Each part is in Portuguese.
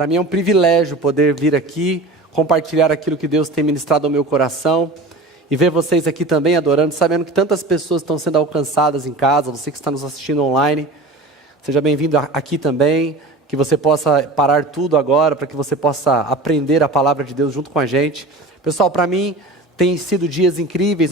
Para mim é um privilégio poder vir aqui, compartilhar aquilo que Deus tem ministrado ao meu coração e ver vocês aqui também adorando, sabendo que tantas pessoas estão sendo alcançadas em casa, você que está nos assistindo online, seja bem-vindo aqui também, que você possa parar tudo agora, para que você possa aprender a palavra de Deus junto com a gente. Pessoal, para mim tem sido dias incríveis.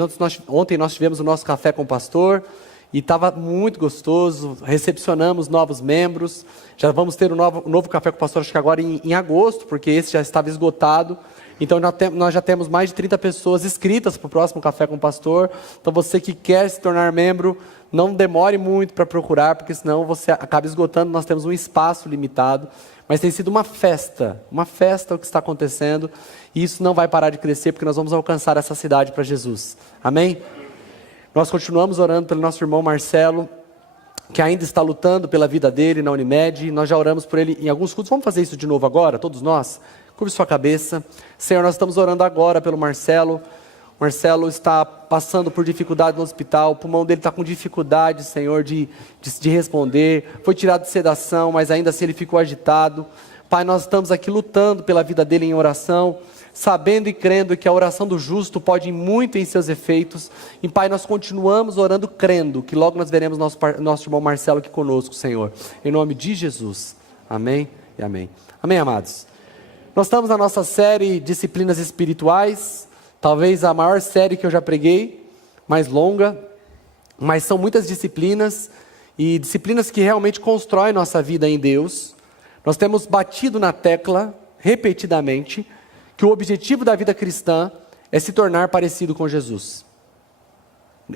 Ontem nós tivemos o nosso café com o pastor e estava muito gostoso, recepcionamos novos membros, já vamos ter um novo café com o pastor, acho que agora em agosto, porque esse já estava esgotado. Então nós já temos mais de 30 pessoas inscritas para o próximo café com o pastor. Então você que quer se tornar membro, não demore muito para procurar, porque senão você acaba esgotando. Nós temos um espaço limitado, mas tem sido uma festa o que está acontecendo, e isso não vai parar de crescer, porque nós vamos alcançar essa cidade para Jesus. Amém? Nós continuamos orando pelo nosso irmão Marcelo, que ainda está lutando pela vida dele na Unimed. Nós já oramos por ele em alguns cultos. Vamos fazer isso de novo agora, todos nós? Curve sua cabeça. Senhor, nós estamos orando agora pelo Marcelo. O Marcelo está passando por dificuldade no hospital, o pulmão dele está com dificuldade, Senhor, de responder. Foi tirado de sedação, mas ainda assim ele ficou agitado. Pai, nós estamos aqui lutando pela vida dele em oração, sabendo e crendo que a oração do justo pode ir muito em seus efeitos. E Pai, nós continuamos orando, crendo que logo nós veremos nosso irmão Marcelo aqui conosco, Senhor. Em nome de Jesus. Amém e amém. Amém, amados. Nós estamos na nossa série Disciplinas Espirituais, talvez a maior série que eu já preguei, mais longa, mas são muitas disciplinas, e disciplinas que realmente constroem nossa vida em Deus. Nós temos batido na tecla, repetidamente, que o objetivo da vida cristã é se tornar parecido com Jesus.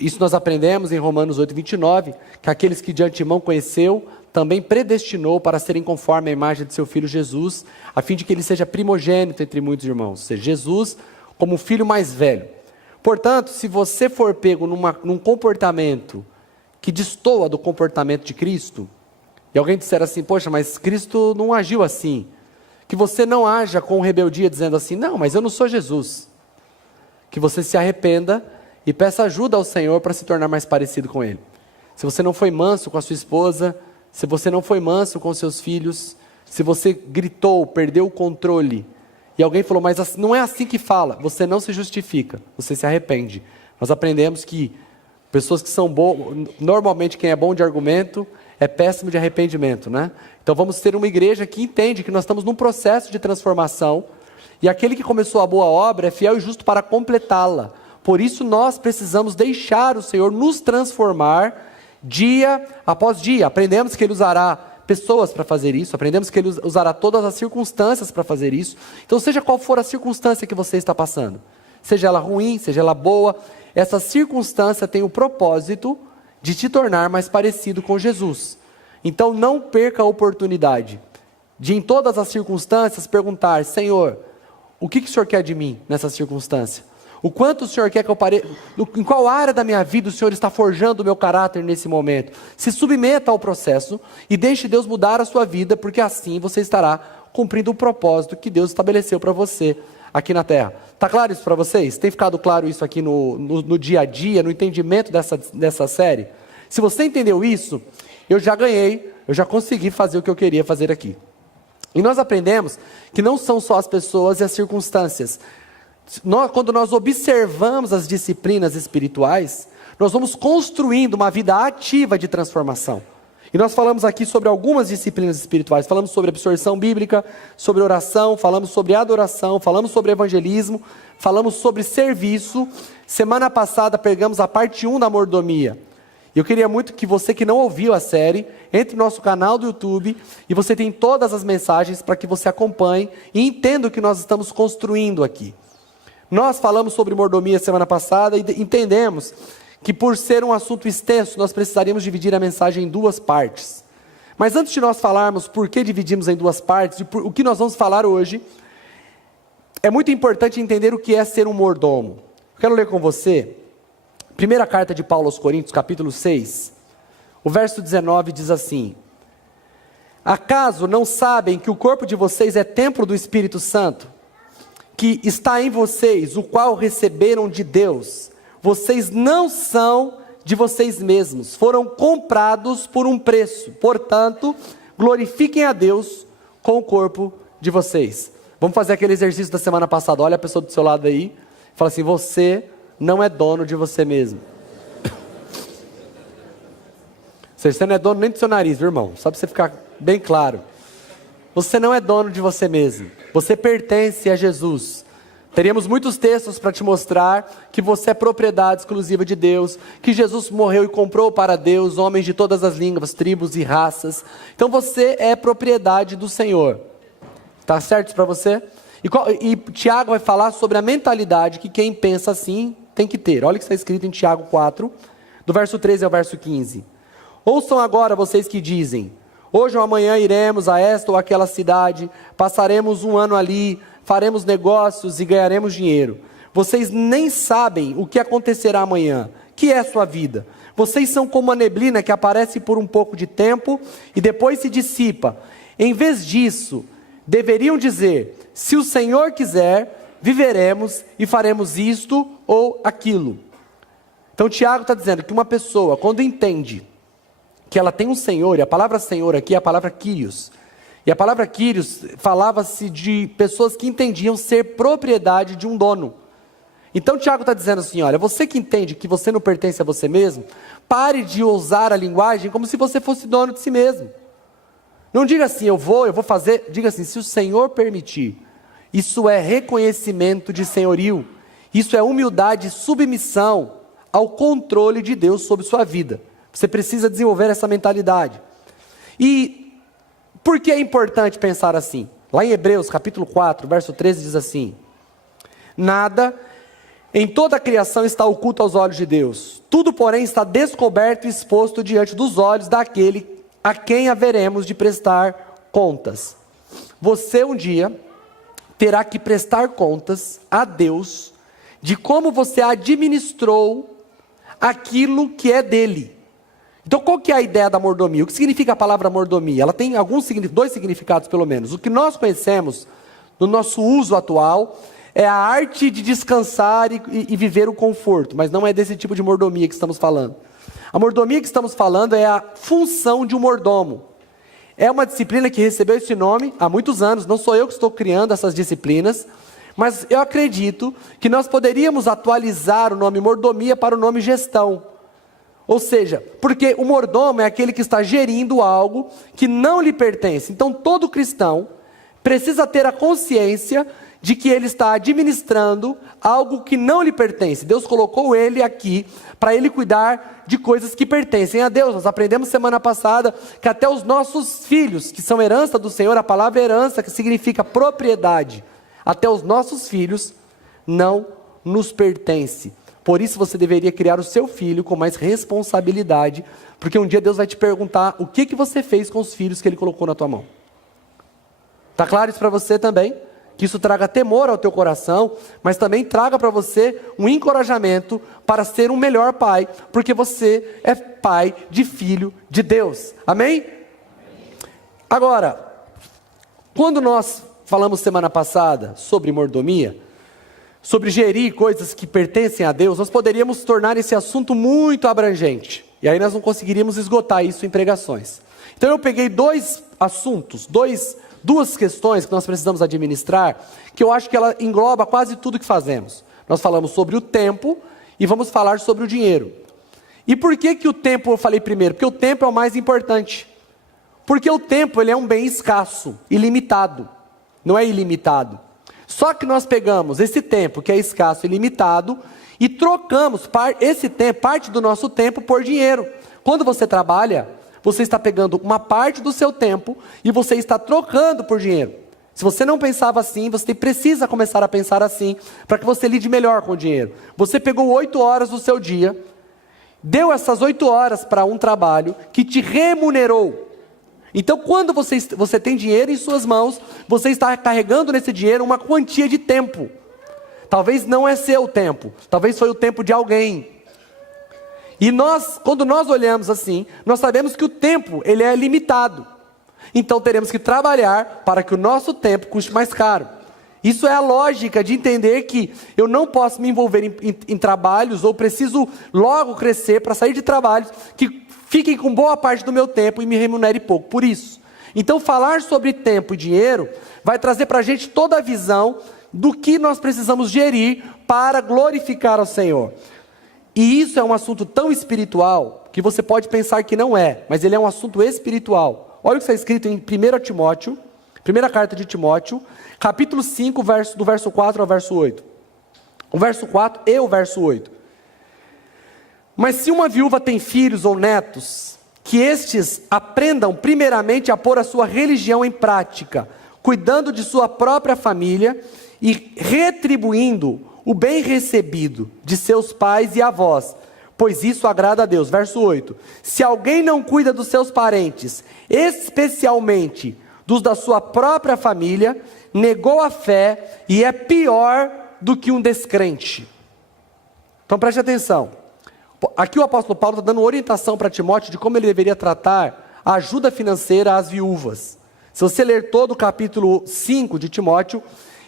Isso nós aprendemos em Romanos 8:29, que aqueles que de antemão conheceu, também predestinou para serem conforme a imagem de seu Filho Jesus, a fim de que ele seja primogênito entre muitos irmãos, ou seja, Jesus como o filho mais velho. Portanto, se você for pego num comportamento que destoa do comportamento de Cristo, e alguém disser assim, poxa, mas Cristo não agiu assim, que você não haja com rebeldia dizendo assim, não, mas eu não sou Jesus. Que você se arrependa e peça ajuda ao Senhor para se tornar mais parecido com Ele. Se você não foi manso com a sua esposa, se você não foi manso com seus filhos, se você gritou, perdeu o controle, e alguém falou, mas não é assim que fala, você não se justifica, você se arrepende. Nós aprendemos que pessoas que são boas, normalmente quem é bom de argumento, é péssimo de arrependimento, né? Então vamos ter uma igreja que entende que nós estamos num processo de transformação, e aquele que começou a boa obra é fiel e justo para completá-la. Por isso nós precisamos deixar o Senhor nos transformar dia após dia. Aprendemos que Ele usará pessoas para fazer isso, aprendemos que Ele usará todas as circunstâncias para fazer isso. Então seja qual for a circunstância que você está passando, seja ela ruim, seja ela boa, essa circunstância tem o propósito de te tornar mais parecido com Jesus. Então não perca a oportunidade de em todas as circunstâncias perguntar, Senhor, o que o Senhor quer de mim nessa circunstância? O quanto o Senhor quer que eu pareça, em qual área da minha vida o Senhor está forjando o meu caráter nesse momento? Se submeta ao processo e deixe Deus mudar a sua vida, porque assim você estará cumprindo o propósito que Deus estabeleceu para você aqui na terra. Está claro isso para vocês? Tem ficado claro isso aqui no dia a dia, no entendimento dessa série? Se você entendeu isso, eu já ganhei, eu já consegui fazer o que eu queria fazer aqui. E nós aprendemos que não são só as pessoas e as circunstâncias. Quando nós observamos as disciplinas espirituais, nós vamos construindo uma vida ativa de transformação. E nós falamos aqui sobre algumas disciplinas espirituais, falamos sobre absorção bíblica, sobre oração, falamos sobre adoração, falamos sobre evangelismo, falamos sobre serviço. Semana passada pegamos a parte 1 da mordomia. E eu queria muito que você que não ouviu a série, entre no nosso canal do YouTube, e você tem todas as mensagens para que você acompanhe e entenda o que nós estamos construindo aqui. Nós falamos sobre mordomia semana passada e entendemos que por ser um assunto extenso, nós precisaríamos dividir a mensagem em duas partes. Mas antes de nós falarmos por que dividimos em duas partes, e o que nós vamos falar hoje, é muito importante entender o que é ser um mordomo. Eu quero ler com você, primeira carta de Paulo aos Coríntios, capítulo 6, o verso 19 diz assim, acaso não sabem que o corpo de vocês é templo do Espírito Santo, que está em vocês, o qual receberam de Deus? Vocês não são de vocês mesmos, foram comprados por um preço. Portanto, glorifiquem a Deus com o corpo de vocês. Vamos fazer aquele exercício da semana passada. Olha a pessoa do seu lado aí. Fala assim, você não é dono de você mesmo. Você não é dono nem do seu nariz, viu, irmão? Só para você ficar bem claro. Você não é dono de você mesmo. Você pertence a Jesus. Teríamos muitos textos para te mostrar que você é propriedade exclusiva de Deus, que Jesus morreu e comprou para Deus homens de todas as línguas, tribos e raças. Então você é propriedade do Senhor. Tá certo isso para você? E Tiago vai falar sobre a mentalidade que quem pensa assim tem que ter. Olha o que está escrito em Tiago 4, do verso 13 ao verso 15. Ouçam agora vocês que dizem, hoje ou amanhã iremos a esta ou aquela cidade, passaremos um ano ali, faremos negócios e ganharemos dinheiro. Vocês nem sabem o que acontecerá amanhã, que é sua vida. Vocês são como a neblina que aparece por um pouco de tempo e depois se dissipa. Em vez disso, deveriam dizer, se o Senhor quiser, viveremos e faremos isto ou aquilo. Então Tiago está dizendo que uma pessoa, quando entende que ela tem um Senhor, e a palavra Senhor aqui é a palavra Kyrios, e a palavra Kyrios falava-se de pessoas que entendiam ser propriedade de um dono. Então Tiago está dizendo assim, olha, você que entende que você não pertence a você mesmo, pare de usar a linguagem como se você fosse dono de si mesmo. Não diga assim, eu vou fazer, diga assim, se o Senhor permitir. Isso é reconhecimento de senhorio, isso é humildade e submissão ao controle de Deus sobre sua vida. Você precisa desenvolver essa mentalidade. E por que é importante pensar assim? Lá em Hebreus capítulo 4, verso 13 diz assim, nada em toda a criação está oculto aos olhos de Deus, tudo porém está descoberto e exposto diante dos olhos daquele a quem haveremos de prestar contas. Você um dia terá que prestar contas a Deus de como você administrou aquilo que é dele. Então qual que é a ideia da mordomia? O que significa a palavra mordomia? Ela tem dois significados pelo menos. O que nós conhecemos no nosso uso atual é a arte de descansar e viver o conforto, mas não é desse tipo de mordomia que estamos falando. A mordomia que estamos falando é a função de um mordomo. É uma disciplina que recebeu esse nome há muitos anos, não sou eu que estou criando essas disciplinas, mas eu acredito que nós poderíamos atualizar o nome mordomia para o nome gestão. Ou seja, porque o mordomo é aquele que está gerindo algo que não lhe pertence. Então todo cristão precisa ter a consciência de que ele está administrando algo que não lhe pertence. Deus colocou ele aqui para ele cuidar de coisas que pertencem a Deus. Nós aprendemos semana passada que até os nossos filhos, que são herança do Senhor, a palavra herança, que significa propriedade, até os nossos filhos não nos pertence. Por isso você deveria criar o seu filho com mais responsabilidade, porque um dia Deus vai te perguntar o que você fez com os filhos que Ele colocou na tua mão. Está claro isso para você também? Que isso traga temor ao teu coração, mas também traga para você um encorajamento para ser um melhor pai, porque você é pai de filho de Deus. Amém? Agora, quando nós falamos semana passada sobre mordomia, sobre gerir coisas que pertencem a Deus, nós poderíamos tornar esse assunto muito abrangente. E aí nós não conseguiríamos esgotar isso em pregações. Então eu peguei dois assuntos, duas questões que nós precisamos administrar, que eu acho que ela engloba quase tudo que fazemos. Nós falamos sobre o tempo e vamos falar sobre o dinheiro. E por que o tempo eu falei primeiro? Porque o tempo é o mais importante. Porque o tempo ele é um bem escasso, ilimitado, não é ilimitado. Só que nós pegamos esse tempo que é escasso e limitado e trocamos esse tempo, parte do nosso tempo por dinheiro. Quando você trabalha, você está pegando uma parte do seu tempo e você está trocando por dinheiro. Se você não pensava assim, você precisa começar a pensar assim, para que você lide melhor com o dinheiro. Você pegou 8 horas do seu dia, deu essas 8 horas para um trabalho que te remunerou. Então quando você tem dinheiro em suas mãos, você está carregando nesse dinheiro uma quantia de tempo. Talvez não é seu tempo, talvez foi o tempo de alguém. E quando nós olhamos assim, nós sabemos que o tempo ele é limitado. Então teremos que trabalhar para que o nosso tempo custe mais caro. Isso é a lógica de entender que eu não posso me envolver em trabalhos, ou preciso logo crescer para sair de trabalhos que fiquem com boa parte do meu tempo e me remunere pouco por isso. Então falar sobre tempo e dinheiro vai trazer para a gente toda a visão do que nós precisamos gerir para glorificar ao Senhor. E isso é um assunto tão espiritual que você pode pensar que não é, mas ele é um assunto espiritual. Olha o que está escrito em 1 Timóteo, primeira carta de Timóteo, capítulo 5, do verso 4 ao verso 8. O verso 4 e o verso 8. Mas se uma viúva tem filhos ou netos, que estes aprendam primeiramente a pôr a sua religião em prática, cuidando de sua própria família e retribuindo o bem recebido de seus pais e avós, pois isso agrada a Deus. Verso 8. Se alguém não cuida dos seus parentes, especialmente dos da sua própria família, negou a fé e é pior do que um descrente. Então preste atenção. Aqui o apóstolo Paulo está dando orientação para Timóteo de como ele deveria tratar a ajuda financeira às viúvas. Se você ler todo o capítulo 5 de Timóteo,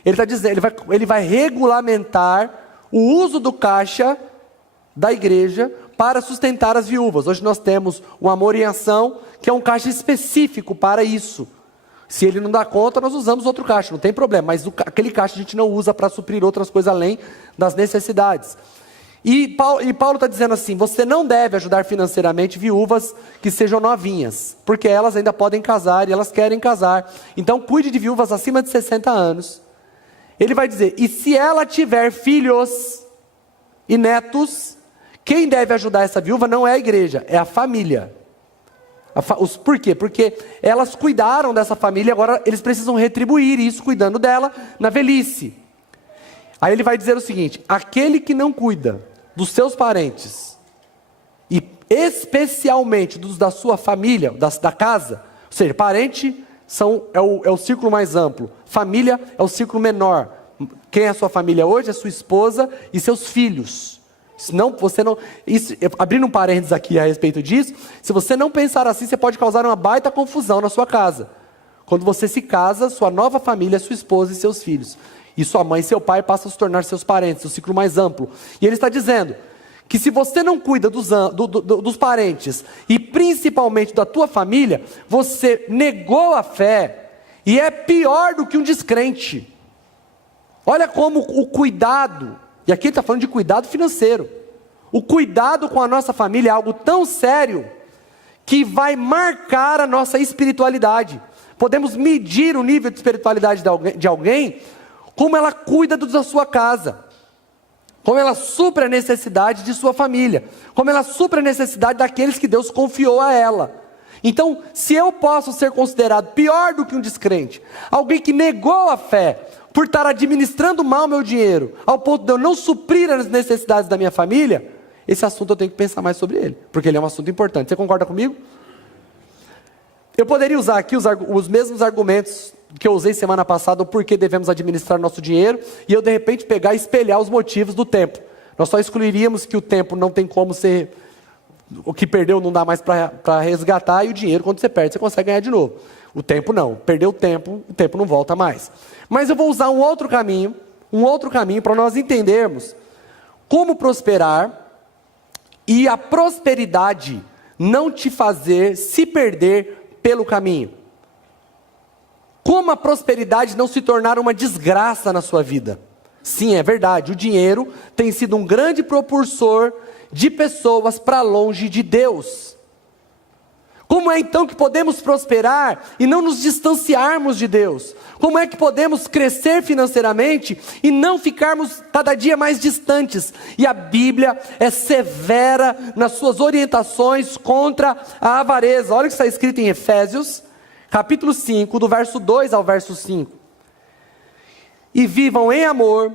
ele está dizendo, ele vai regulamentar o uso do caixa da igreja para sustentar as viúvas. Hoje nós temos o Amor em Ação, que é um caixa específico para isso. Se ele não dá conta, nós usamos outro caixa, não tem problema, mas aquele caixa a gente não usa para suprir outras coisas além das necessidades. E Paulo está dizendo assim, você não deve ajudar financeiramente viúvas que sejam novinhas, porque elas ainda podem casar e elas querem casar. Então cuide de viúvas acima de 60 anos. Ele vai dizer, e se ela tiver filhos e netos, quem deve ajudar essa viúva não é a igreja, é a família. Por quê? Porque elas cuidaram dessa família, agora eles precisam retribuir isso cuidando dela na velhice. Aí ele vai dizer o seguinte, aquele que não cuida dos seus parentes, e especialmente dos da sua família, da casa, ou seja, parente é o círculo mais amplo, família é o círculo menor. Quem é a sua família hoje? É sua esposa e seus filhos. Senão, você não, abrindo um parênteses aqui a respeito disso, se você não pensar assim, você pode causar uma baita confusão na sua casa. Quando você se casa, sua nova família é sua esposa e seus filhos. E sua mãe e seu pai passam a se tornar seus parentes, o ciclo mais amplo. E ele está dizendo que se você não cuida dos parentes, e principalmente da tua família, você negou a fé, e é pior do que um descrente. Olha como o cuidado, e aqui ele está falando de cuidado financeiro, o cuidado com a nossa família é algo tão sério, que vai marcar a nossa espiritualidade. Podemos medir o nível de espiritualidade de alguém, como ela cuida da sua casa, como ela supre a necessidade de sua família, como ela supre a necessidade daqueles que Deus confiou a ela. Então, se eu posso ser considerado pior do que um descrente, alguém que negou a fé, por estar administrando mal meu dinheiro, ao ponto de eu não suprir as necessidades da minha família, esse assunto eu tenho que pensar mais sobre ele, porque ele é um assunto importante. Você concorda comigo? Eu poderia usar aqui os mesmos argumentos que eu usei semana passada, o porquê devemos administrar nosso dinheiro, e eu de repente pegar e espelhar os motivos do tempo. Nós só excluiríamos que o tempo não tem como ser, o que perdeu não dá mais para resgatar, e o dinheiro quando você perde você consegue ganhar de novo. O tempo não, perdeu o tempo não volta mais. Mas eu vou usar um outro caminho para nós entendermos como prosperar, e a prosperidade não te fazer se perder pelo caminho. Como a prosperidade não se tornar uma desgraça na sua vida. Sim, é verdade, o dinheiro tem sido um grande propulsor de pessoas para longe de Deus. Como é então que podemos prosperar e não nos distanciarmos de Deus? Como é que podemos crescer financeiramente e não ficarmos cada dia mais distantes? E a Bíblia é severa nas suas orientações contra a avareza. Olha o que está escrito em Efésios, capítulo 5, do verso 2 ao verso 5. E vivam em amor,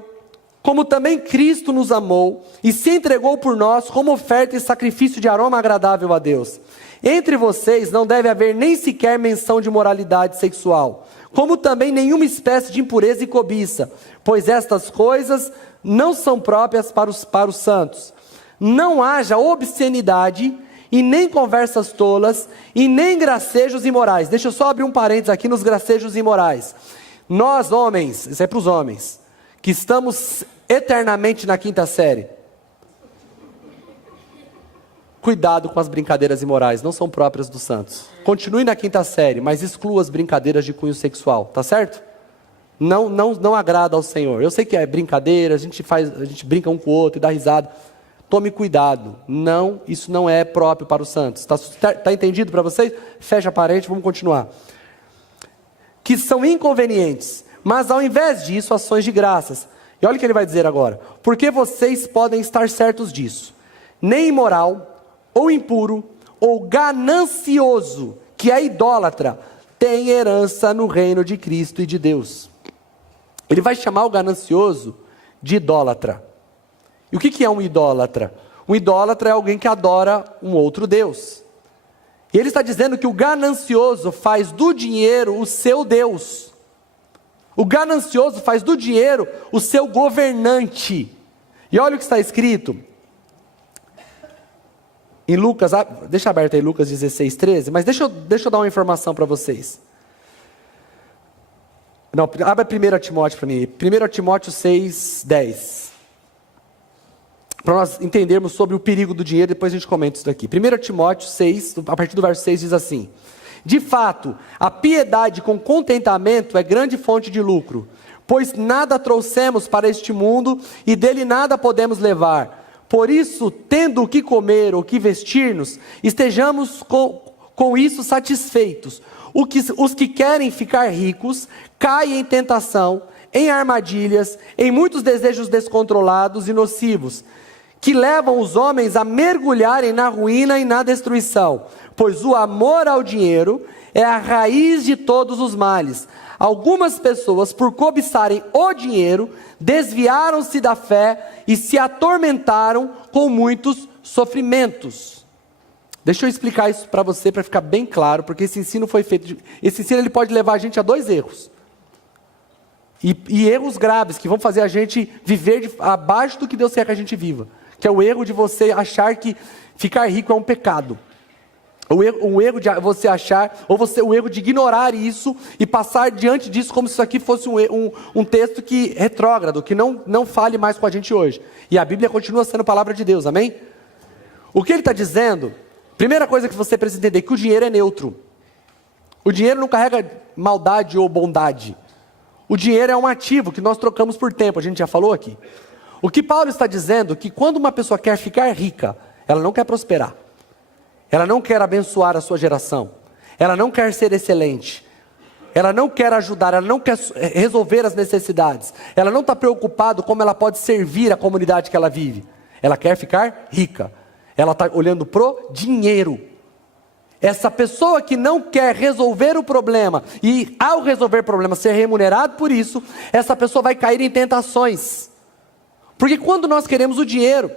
como também Cristo nos amou e se entregou por nós como oferta e sacrifício de aroma agradável a Deus. Entre vocês não deve haver nem sequer menção de moralidade sexual, como também nenhuma espécie de impureza e cobiça, pois estas coisas não são próprias para os santos. Não haja obscenidade, e nem conversas tolas, e nem gracejos imorais. Deixa eu só abrir um parênteses aqui nos gracejos imorais. Nós homens, isso é para os homens, que estamos eternamente na quinta série. Cuidado com as brincadeiras imorais, não são próprias dos santos. Continue na 5ª série, mas exclua as brincadeiras de cunho sexual, tá certo? Não agrada ao Senhor. Eu sei que é brincadeira, a gente brinca um com o outro e dá risada. Tome cuidado, isso não é próprio para os santos. Tá entendido para vocês? Fecha a parede, vamos continuar. Que são inconvenientes, mas ao invés disso, ações de graças. E olha o que ele vai dizer agora. Porque vocês podem estar certos disso. Nem imoral, ou impuro, ou ganancioso, que é idólatra, tem herança no reino de Cristo e de Deus. Ele vai chamar o ganancioso de idólatra. E o que é um idólatra? Um idólatra é alguém que adora um outro Deus. E ele está dizendo que o ganancioso faz do dinheiro o seu Deus. O ganancioso faz do dinheiro o seu governante. E olha o que está escrito em Lucas, deixa aberto aí Lucas 16, 13, mas deixa eu dar uma informação para vocês. Não, abre 1 Timóteo para mim, 1 Timóteo 6, 10. Para nós entendermos sobre o perigo do dinheiro, depois a gente comenta isso daqui. 1 Timóteo 6, a partir do verso 6 diz assim: de fato, a piedade com contentamento é grande fonte de lucro, pois nada trouxemos para este mundo e dele nada podemos levar. Por isso, tendo o que comer ou o que vestir-nos, estejamos com isso satisfeitos. Os que querem ficar ricos caem em tentação, em armadilhas, em muitos desejos descontrolados e nocivos, que levam os homens a mergulharem na ruína e na destruição, pois o amor ao dinheiro é a raiz de todos os males. Algumas pessoas, por cobiçarem o dinheiro, desviaram-se da fé e se atormentaram com muitos sofrimentos. Deixa eu explicar isso para você, para ficar bem claro, porque esse ensino foi feito, esse ensino ele pode levar a gente a 2 erros. E erros graves, que vão fazer a gente viver abaixo do que Deus quer que a gente viva. Que é o erro de você achar que ficar rico é um pecado. O erro de você achar, o erro de ignorar isso e passar diante disso como se isso aqui fosse um texto que retrógrado, que não fale mais com a gente hoje. E a Bíblia continua sendo palavra de Deus, amém? O que ele está dizendo, primeira coisa que você precisa entender, é que o dinheiro é neutro. O dinheiro não carrega maldade ou bondade. O dinheiro é um ativo que nós trocamos por tempo, a gente já falou aqui. O que Paulo está dizendo é que quando uma pessoa quer ficar rica, ela não quer prosperar. Ela não quer abençoar a sua geração. Ela não quer ser excelente. Ela não quer ajudar, ela não quer resolver as necessidades. Ela não está preocupada como ela pode servir a comunidade que ela vive. Ela quer ficar rica. Ela está olhando pro dinheiro. Essa pessoa que não quer resolver o problema e ao resolver o problema ser remunerado por isso, essa pessoa vai cair em tentações. Porque quando nós queremos o dinheiro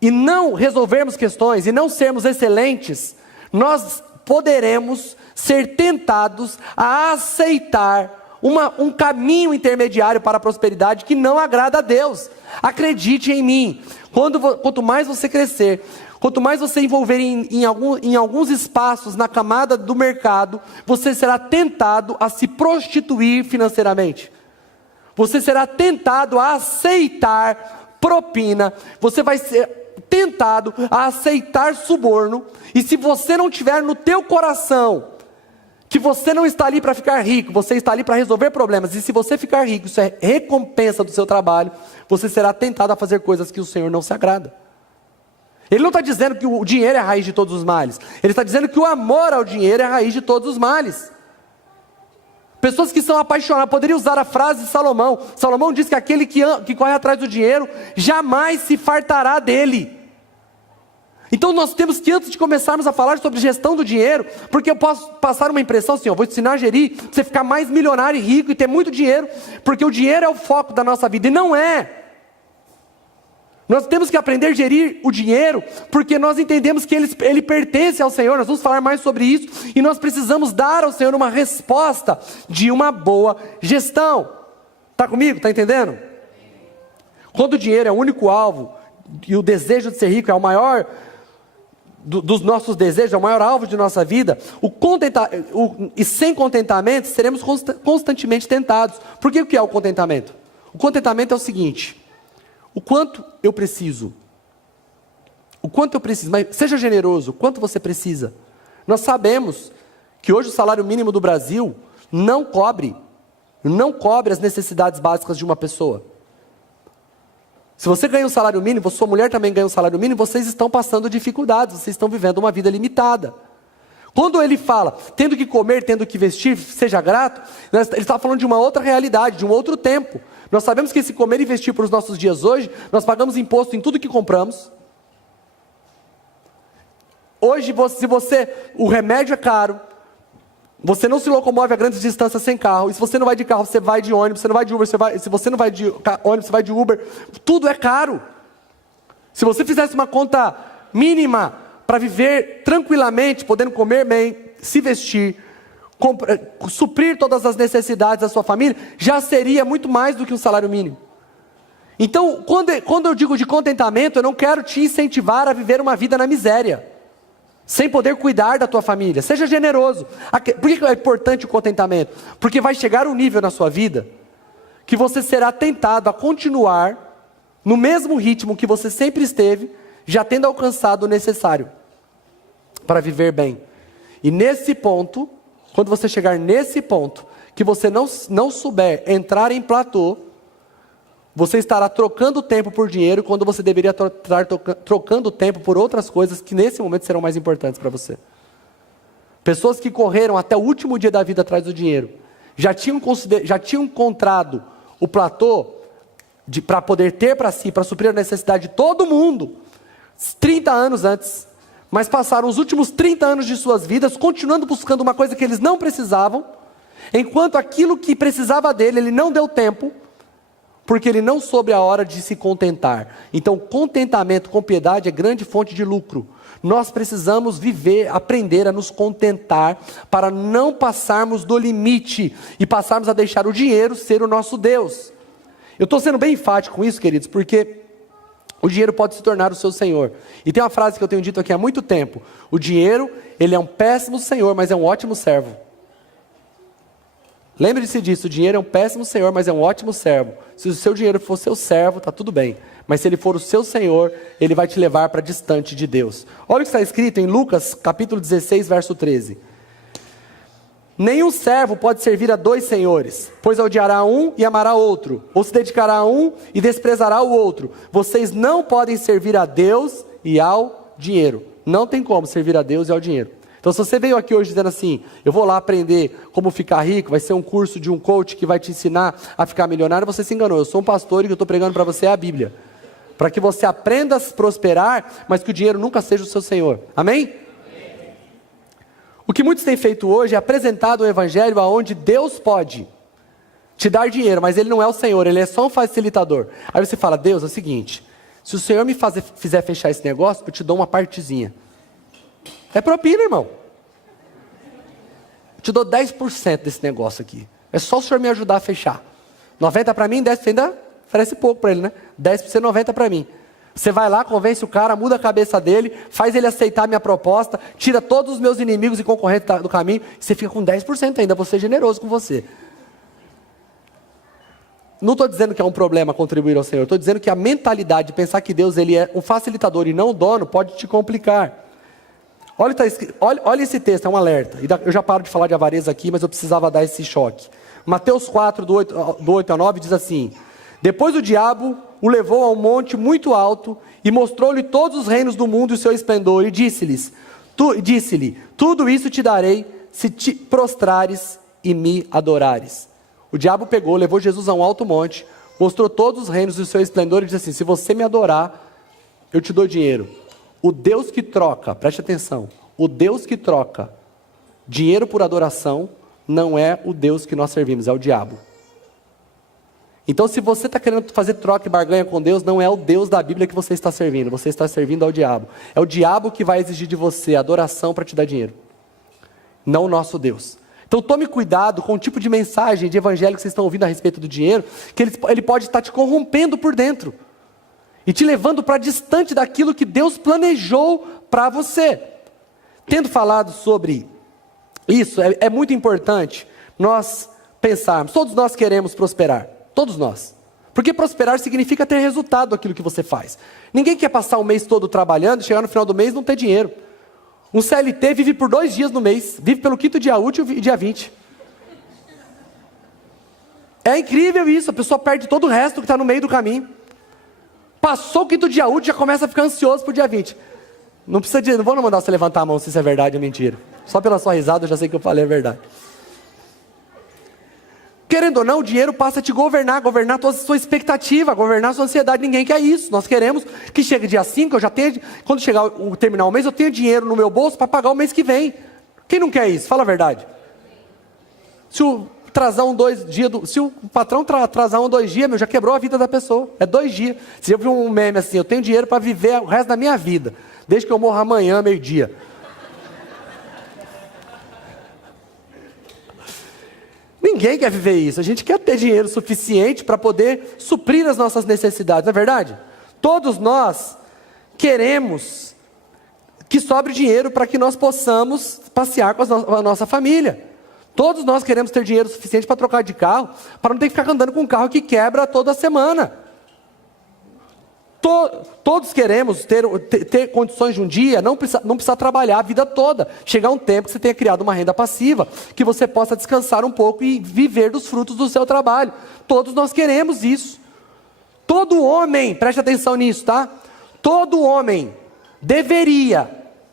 e não resolvermos questões, e não sermos excelentes, nós poderemos ser tentados a aceitar um caminho intermediário para a prosperidade que não agrada a Deus. Acredite em mim, quanto mais você crescer, quanto mais você envolver em alguns espaços na camada do mercado, você será tentado a se prostituir financeiramente. Você será tentado a aceitar propina, você vai ser tentado a aceitar suborno, e se você não tiver no teu coração que você não está ali para ficar rico, você está ali para resolver problemas, e se você ficar rico, isso é recompensa do seu trabalho, você será tentado a fazer coisas que o Senhor não se agrada. Ele não está dizendo que o dinheiro é a raiz de todos os males, ele está dizendo que o amor ao dinheiro é a raiz de todos os males. Pessoas que são apaixonadas, poderiam usar a frase de Salomão. Salomão diz que aquele que corre atrás do dinheiro, jamais se fartará dele. Então nós temos que, antes de começarmos a falar sobre gestão do dinheiro, porque eu posso passar uma impressão assim, vou te ensinar a gerir, para você ficar mais milionário e rico e ter muito dinheiro, porque o dinheiro é o foco da nossa vida, e não é. Nós temos que aprender a gerir o dinheiro, porque nós entendemos que ele pertence ao Senhor. Nós vamos falar mais sobre isso, e nós precisamos dar ao Senhor uma resposta de uma boa gestão. Está comigo? Está entendendo? Quando o dinheiro é o único alvo, e o desejo de ser rico é o maior dos nossos desejos, é o maior alvo de nossa vida, e sem contentamento seremos constantemente tentados. Por que o que é o contentamento? O contentamento é o seguinte: o quanto eu preciso, o quanto eu preciso, mas seja generoso, o quanto você precisa. Nós sabemos que hoje o salário mínimo do Brasil não cobre as necessidades básicas de uma pessoa. Se você ganha um salário mínimo, sua mulher também ganha um salário mínimo, vocês estão passando dificuldades, vocês estão vivendo uma vida limitada. Quando ele fala, tendo que comer, tendo que vestir, seja grato, ele está falando de uma outra realidade, de um outro tempo. Nós sabemos que esse comer e vestir para os nossos dias hoje, nós pagamos imposto em tudo que compramos. Hoje, o remédio é caro, você não se locomove a grandes distâncias sem carro, e se você não vai de carro, você vai de ônibus, você não vai de Uber, se você não vai de ônibus, você vai de Uber, tudo é caro. Se você fizesse uma conta mínima para viver tranquilamente, podendo comer bem, se vestir, suprir todas as necessidades da sua família, já seria muito mais do que um salário mínimo. Então, quando eu digo de contentamento, eu não quero te incentivar a viver uma vida na miséria, sem poder cuidar da tua família. Seja generoso. Por que é importante o contentamento? Porque vai chegar um nível na sua vida que você será tentado a continuar no mesmo ritmo que você sempre esteve, já tendo alcançado o necessário para viver bem. E nesse ponto, quando você chegar nesse ponto, que você não souber entrar em platô, você estará trocando tempo por dinheiro, quando você deveria estar trocando tempo por outras coisas que nesse momento serão mais importantes para você. Pessoas que correram até o último dia da vida atrás do dinheiro, já tinham encontrado o platô para poder ter para si, para suprir a necessidade de todo mundo, 30 anos antes, mas passaram os últimos 30 anos de suas vidas continuando buscando uma coisa que eles não precisavam, enquanto aquilo que precisava dele, ele não deu tempo, porque ele não soube a hora de se contentar. Então, contentamento com piedade é grande fonte de lucro. Nós precisamos aprender a nos contentar, para não passarmos do limite, e passarmos a deixar o dinheiro ser o nosso Deus. Eu estou sendo bem enfático com isso, queridos, porque o dinheiro pode se tornar o seu senhor. E tem uma frase que eu tenho dito aqui há muito tempo: o dinheiro, ele é um péssimo senhor, mas é um ótimo servo. Lembre-se disso, o dinheiro é um péssimo senhor, mas é um ótimo servo. Se o seu dinheiro for seu servo, está tudo bem. Mas se ele for o seu senhor, ele vai te levar para distante de Deus. Olha o que está escrito em Lucas, capítulo 16, verso 13. Nenhum servo pode servir a dois senhores, pois odiará um e amará outro, ou se dedicará a um e desprezará o outro. Vocês não podem servir a Deus e ao dinheiro. Não tem como servir a Deus e ao dinheiro. Então, se você veio aqui hoje dizendo assim, eu vou lá aprender como ficar rico, vai ser um curso de um coach que vai te ensinar a ficar milionário, você se enganou. Eu sou um pastor e o que eu estou pregando para você é a Bíblia. Para que você aprenda a prosperar, mas que o dinheiro nunca seja o seu senhor. Amém? O que muitos têm feito hoje é apresentado o evangelho onde Deus pode te dar dinheiro, mas Ele não é o Senhor, Ele é só um facilitador. Aí você fala, Deus, é o seguinte, se o Senhor me fizer fechar esse negócio, eu te dou uma partezinha. É propina, irmão. Eu te dou 10% desse negócio aqui. É só o Senhor me ajudar a fechar. 90 para mim, 10% ainda oferece pouco para ele, né? 10%, 90 para mim. Você vai lá, convence o cara, muda a cabeça dele, faz ele aceitar a minha proposta, tira todos os meus inimigos e concorrentes do caminho, e você fica com 10% ainda, vou ser generoso com você. Não estou dizendo que é um problema contribuir ao Senhor, estou dizendo que a mentalidade de pensar que Deus ele é um facilitador e não o dono, pode te complicar. Olha esse texto, é um alerta. Eu já paro de falar de avareza aqui, mas eu precisava dar esse choque. Mateus 4, do 8 a 9, diz assim: depois o diabo o levou a um monte muito alto e mostrou-lhe todos os reinos do mundo e o seu esplendor, e disse-lhe, tudo isso te darei se te prostrares e me adorares. O diabo pegou, levou Jesus a um alto monte, mostrou todos os reinos e o seu esplendor e disse assim: se você me adorar, eu te dou dinheiro. O Deus que troca, preste atenção, o Deus que troca dinheiro por adoração não é o Deus que nós servimos, é o diabo. Então, se você está querendo fazer troca e barganha com Deus, não é o Deus da Bíblia que você está servindo ao diabo. É o diabo que vai exigir de você adoração para te dar dinheiro, não o nosso Deus. Então tome cuidado com o tipo de mensagem, de evangelho que vocês estão ouvindo a respeito do dinheiro, que ele pode estar te corrompendo por dentro, e te levando para distante daquilo que Deus planejou para você. Tendo falado sobre isso, é muito importante nós pensarmos, todos nós queremos prosperar, todos nós. Porque prosperar significa ter resultado daquilo que você faz. Ninguém quer passar o mês todo trabalhando, chegar no final do mês e não ter dinheiro. Um CLT vive por 2 dias no mês, vive pelo 5º dia útil e dia 20. É incrível isso, a pessoa perde todo o resto que está no meio do caminho. Passou o 5º dia útil, já começa a ficar ansioso para o dia 20. Não vou mandar você levantar a mão se isso é verdade ou mentira. Só pela sua risada eu já sei que eu falei a verdade. Querendo ou não, o dinheiro passa a te governar a sua expectativa, governar a sua ansiedade. Ninguém quer isso. Nós queremos que chegue dia 5, quando chegar terminar o mês, eu tenha dinheiro no meu bolso para pagar o mês que vem. Quem não quer isso? Fala a verdade. Se o patrão atrasar 2 dias, já quebrou a vida da pessoa. É 2 dias. Se eu vi um meme assim, eu tenho dinheiro para viver o resto da minha vida, desde que eu morra amanhã, meio-dia. Ninguém quer viver isso. A gente quer ter dinheiro suficiente para poder suprir as nossas necessidades, não é verdade? Todos nós queremos que sobre dinheiro para que nós possamos passear com a nossa família. Todos nós queremos ter dinheiro suficiente para trocar de carro, para não ter que ficar andando com um carro que quebra toda semana. Todos queremos ter condições de um dia, não precisar trabalhar a vida toda. Chegar um tempo que você tenha criado uma renda passiva, que você possa descansar um pouco e viver dos frutos do seu trabalho. Todos nós queremos isso. Todo homem, preste atenção nisso, tá? Todo homem deveria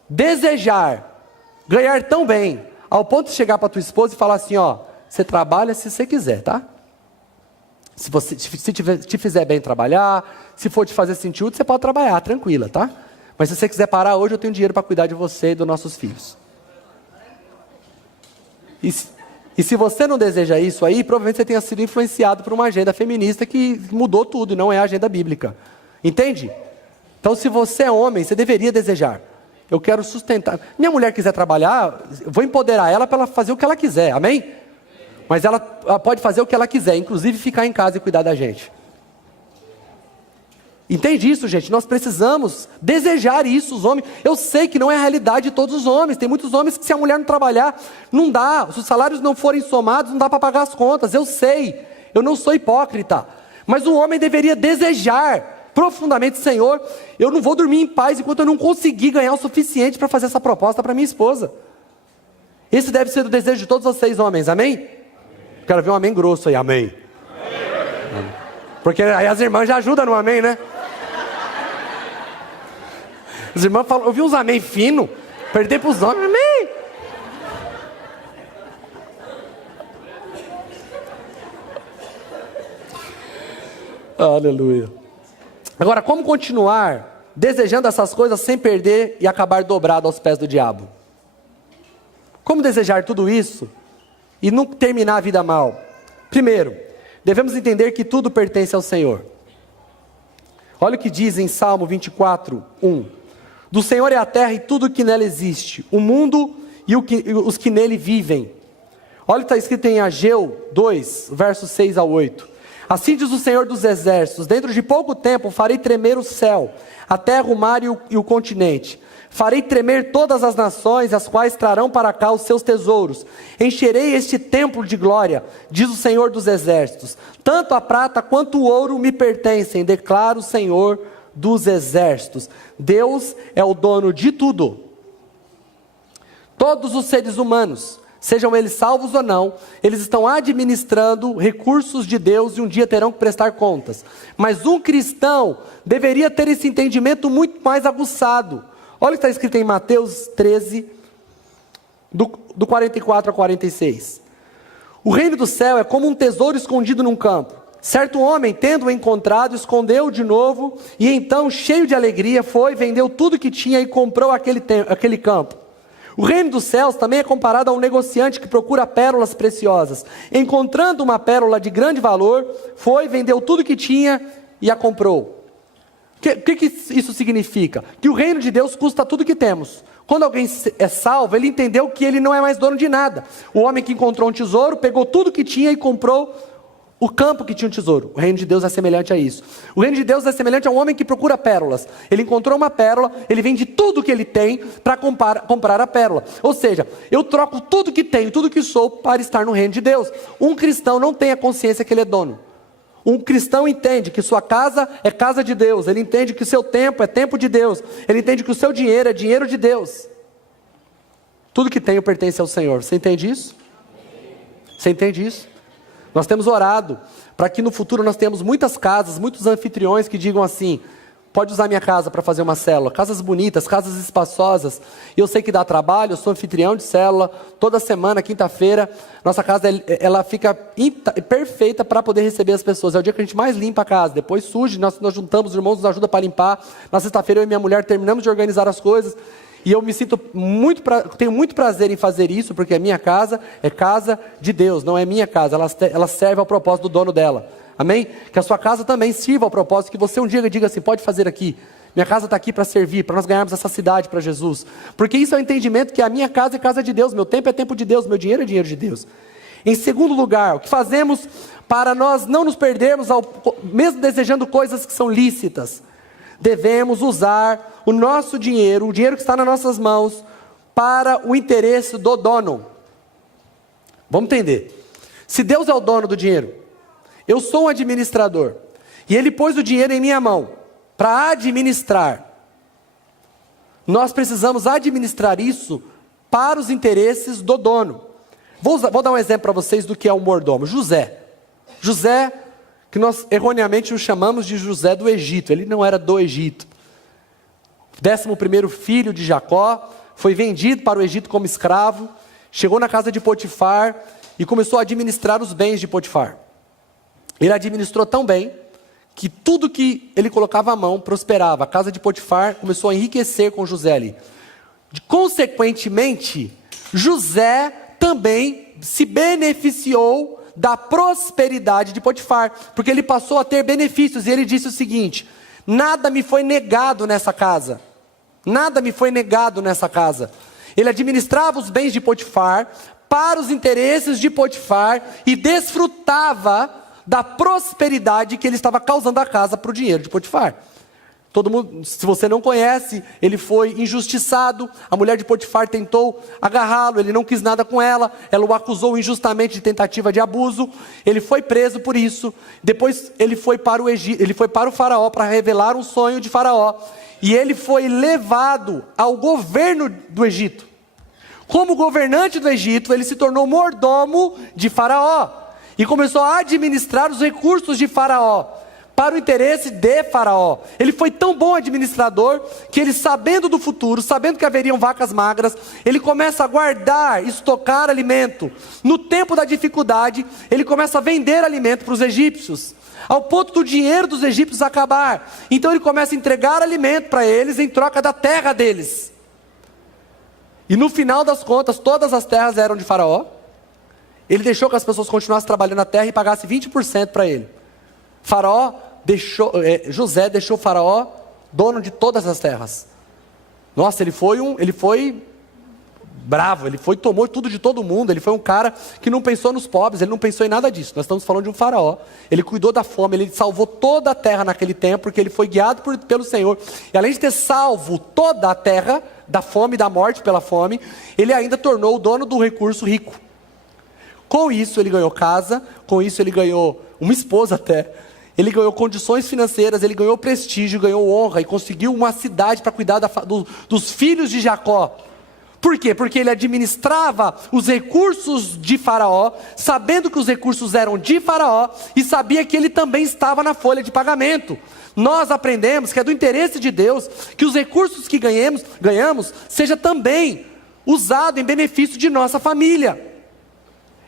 desejar ganhar tão bem, ao ponto de chegar para tua esposa e falar assim, ó, você trabalha se você quiser, tá? Se te fizer bem trabalhar, se for te fazer sentir útil, você pode trabalhar, tranquila, tá? Mas se você quiser parar hoje, eu tenho dinheiro para cuidar de você e dos nossos filhos. E se você não deseja isso aí, provavelmente você tenha sido influenciado por uma agenda feminista que mudou tudo e não é a agenda bíblica. Entende? Então, se você é homem, você deveria desejar. Eu quero sustentar. Minha mulher quiser trabalhar, eu vou empoderar ela para ela fazer o que ela quiser, amém? Mas ela pode fazer o que ela quiser, inclusive ficar em casa e cuidar da gente. Entende isso, gente? Nós precisamos desejar isso, os homens. Eu sei que não é a realidade de todos os homens. Tem muitos homens que se a mulher não trabalhar, não dá. Se os salários não forem somados, não dá para pagar as contas. Eu sei, eu não sou hipócrita. Mas o homem deveria desejar profundamente, Senhor, eu não vou dormir em paz enquanto eu não conseguir ganhar o suficiente para fazer essa proposta para minha esposa. Esse deve ser o desejo de todos vocês, homens, amém? Quero ver um amém grosso aí, amém. Amém. Porque aí as irmãs já ajudam no amém, né? As irmãs falam, eu vi uns amém fino, perder para os homens, amém. Aleluia. Agora, como continuar desejando essas coisas sem perder e acabar dobrado aos pés do diabo? Como desejar tudo isso e não terminar a vida mal? Primeiro, devemos entender que tudo pertence ao Senhor. Olha o que diz em Salmo 24, 1. Do Senhor é a terra e tudo que nela existe, o mundo e os que nele vivem. Olha o que está escrito em Ageu 2, versos 6 ao 8. Assim diz o Senhor dos Exércitos, dentro de pouco tempo farei tremer o céu, a terra, o mar e o continente. Farei tremer todas as nações, as quais trarão para cá os seus tesouros. Encherei este templo de glória, diz o Senhor dos Exércitos. Tanto a prata quanto o ouro me pertencem, declara o Senhor dos Exércitos. Deus é o dono de tudo. Todos os seres humanos, sejam eles salvos ou não, eles estão administrando recursos de Deus e um dia terão que prestar contas. Mas um cristão deveria ter esse entendimento muito mais aguçado. Olha o que está escrito em Mateus 13, do 44 a 46. O reino do céu é como um tesouro escondido num campo. Certo homem, tendo-o encontrado, escondeu-o de novo, e então, cheio de alegria, foi, vendeu tudo que tinha e comprou aquele campo. O reino dos céus também é comparado a um negociante que procura pérolas preciosas. Encontrando uma pérola de grande valor, foi, vendeu tudo que tinha e a comprou. O que isso significa? Que o reino de Deus custa tudo que temos. Quando alguém é salvo, ele entendeu que ele não é mais dono de nada. O homem que encontrou um tesouro, pegou tudo que tinha e comprou o campo que tinha um tesouro. O reino de Deus é semelhante a isso. O reino de Deus é semelhante a um homem que procura pérolas. Ele encontrou uma pérola, ele vende tudo que ele tem para comprar a pérola. Ou seja, eu troco tudo que tenho, tudo que sou para estar no reino de Deus. Um cristão não tem a consciência que ele é dono. Um cristão entende que sua casa é casa de Deus, ele entende que o seu tempo é tempo de Deus, ele entende que o seu dinheiro é dinheiro de Deus. Tudo que tenho pertence ao Senhor. Você entende isso? Você entende isso? Nós temos orado para que no futuro nós tenhamos muitas casas, muitos anfitriões que digam assim: pode usar minha casa para fazer uma célula. Casas bonitas, casas espaçosas. E eu sei que dá trabalho, eu sou anfitrião de célula. Toda semana, quinta-feira, nossa casa ela fica perfeita para poder receber as pessoas. É o dia que a gente mais limpa a casa. Depois surge, nós juntamos, os irmãos nos ajudam para limpar. Na sexta-feira eu e minha mulher terminamos de organizar as coisas. E eu me sinto tenho muito prazer em fazer isso, porque a minha casa é casa de Deus, não é minha casa. Ela serve ao propósito do dono dela. Amém? Que a sua casa também sirva ao propósito, que você um dia diga assim: pode fazer aqui. Minha casa está aqui para servir, para nós ganharmos essa cidade para Jesus. Porque isso é o entendimento que a minha casa é casa de Deus, meu tempo é tempo de Deus, meu dinheiro é dinheiro de Deus. Em segundo lugar, o que fazemos para nós não nos perdermos, mesmo desejando coisas que são lícitas? Devemos usar o nosso dinheiro, o dinheiro que está nas nossas mãos, para o interesse do dono. Vamos entender. Se Deus é o dono do dinheiro, eu sou um administrador, e Ele pôs o dinheiro em minha mão, para administrar. Nós precisamos administrar isso para os interesses do dono. Vou dar um exemplo para vocês do que é um mordomo. José, que nós erroneamente o chamamos de José do Egito. Ele não era do Egito. 11º filho de Jacó, foi vendido para o Egito como escravo, chegou na casa de Potifar e começou a administrar os bens de Potifar. Ele administrou tão bem que tudo que ele colocava à mão prosperava. A casa de Potifar começou a enriquecer com José ali. Consequentemente, José também se beneficiou da prosperidade de Potifar, porque ele passou a ter benefícios, e ele disse o seguinte: nada me foi negado nessa casa, nada me foi negado nessa casa. Ele administrava os bens de Potifar, para os interesses de Potifar, e desfrutava da prosperidade que ele estava causando à casa para o dinheiro de Potifar. Todo mundo, se você não conhece, ele foi injustiçado, a mulher de Potifar tentou agarrá-lo, ele não quis nada com ela o acusou injustamente de tentativa de abuso, ele foi preso por isso. Depois ele foi para o Egito, ele foi para o faraó para revelar um sonho de faraó, e ele foi levado ao governo do Egito. Como governante do Egito, ele se tornou mordomo de faraó, e começou a administrar os recursos de faraó, para o interesse de faraó. Ele foi tão bom administrador, que ele, sabendo do futuro, sabendo que haveriam vacas magras, ele começa a guardar, estocar alimento. No tempo da dificuldade, ele começa a vender alimento para os egípcios, ao ponto do dinheiro dos egípcios acabar. Então ele começa a entregar alimento para eles, em troca da terra deles. E no final das contas, todas as terras eram de faraó. Ele deixou que as pessoas continuassem trabalhando na terra e pagassem 20% para ele. José deixou o faraó dono de todas as terras. Nossa, ele foi bravo, tomou tudo de todo mundo. Ele foi um cara que não pensou nos pobres, ele não pensou em nada disso. Nós estamos falando de um faraó. Ele cuidou da fome, ele salvou toda a terra naquele tempo, porque ele foi guiado pelo Senhor. E além de ter salvo toda a terra da fome e da morte pela fome, ele ainda tornou o dono do recurso rico. Com isso ele ganhou casa, com isso ele ganhou uma esposa até. Ele ganhou condições financeiras, ele ganhou prestígio, ganhou honra e conseguiu uma cidade para cuidar dos filhos de Jacó. Por quê? Porque ele administrava os recursos de faraó, sabendo que os recursos eram de faraó, e sabia que ele também estava na folha de pagamento. Nós aprendemos que é do interesse de Deus que os recursos que ganhamos seja também usado em benefício de nossa família.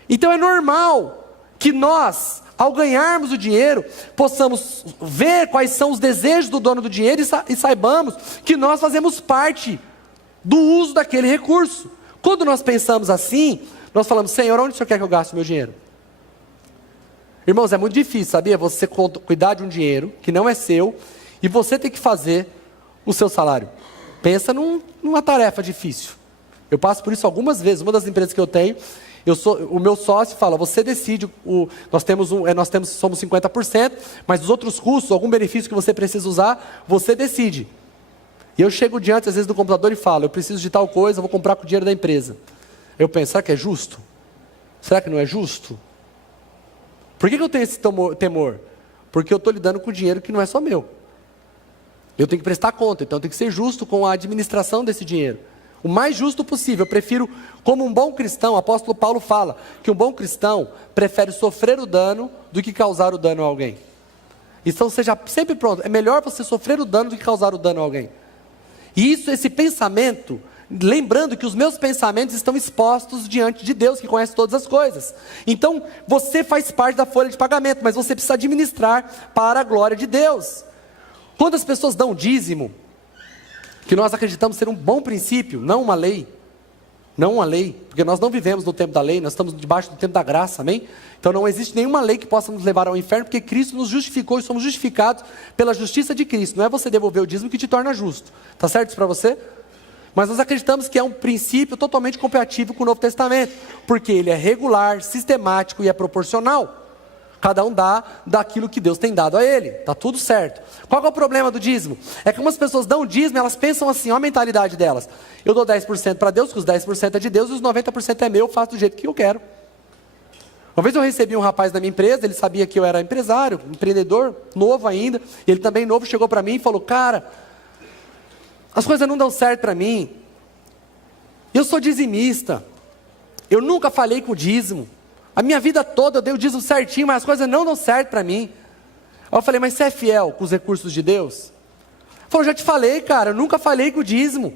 Então é normal que nós, ao ganharmos o dinheiro, possamos ver quais são os desejos do dono do dinheiro e saibamos que nós fazemos parte do uso daquele recurso. Quando nós pensamos assim, nós falamos: Senhor, onde o Senhor quer que eu gaste meu dinheiro? Irmãos, é muito difícil, sabia? Você cuidar de um dinheiro que não é seu e você ter que fazer o seu salário. Pensa numa tarefa difícil. Eu passo por isso algumas vezes. Uma das empresas que eu tenho, o meu sócio fala: você decide, somos 50%, mas os outros custos, algum benefício que você precisa usar, você decide. E eu chego diante às vezes do computador e falo: eu preciso de tal coisa, vou comprar com o dinheiro da empresa. Eu penso: será que é justo? Será que não é justo? Por que eu tenho esse temor? Porque eu estou lidando com dinheiro que não é só meu. Eu tenho que prestar conta, então eu tenho que ser justo com a administração desse dinheiro. O mais justo possível. Eu prefiro, como um bom cristão, o apóstolo Paulo fala que um bom cristão prefere sofrer o dano do que causar o dano a alguém. Então seja sempre pronto. É melhor você sofrer o dano do que causar o dano a alguém. E esse pensamento, lembrando que os meus pensamentos estão expostos diante de Deus, que conhece todas as coisas. Então, você faz parte da folha de pagamento, mas você precisa administrar para a glória de Deus. Quando as pessoas dão dízimo, que nós acreditamos ser um bom princípio, não uma lei, porque nós não vivemos no tempo da lei, nós estamos debaixo do tempo da graça, amém? Então não existe nenhuma lei que possa nos levar ao inferno, porque Cristo nos justificou e somos justificados pela justiça de Cristo. Não é você devolver o dízimo que te torna justo, está certo isso para você? Mas nós acreditamos que é um princípio totalmente compatível com o Novo Testamento, porque ele é regular, sistemático e é proporcional. Cada um dá daquilo que Deus tem dado a ele. Está tudo certo. Qual é o problema do dízimo? É que umas pessoas dão dízimo, elas pensam assim, olha a mentalidade delas. Eu dou 10% para Deus, que os 10% é de Deus e os 90% é meu, eu faço do jeito que eu quero. Uma vez eu recebi um rapaz da minha empresa, ele sabia que eu era empresário, empreendedor, novo ainda. Ele também novo, chegou para mim e falou, cara, as coisas não dão certo para mim. Eu sou dizimista. Eu nunca falhei com dízimo. A minha vida toda eu dei o dízimo certinho, mas as coisas não dão certo para mim. Aí eu falei, mas você é fiel com os recursos de Deus? Ele falou, já te falei, cara, eu nunca falei com o dízimo. Eu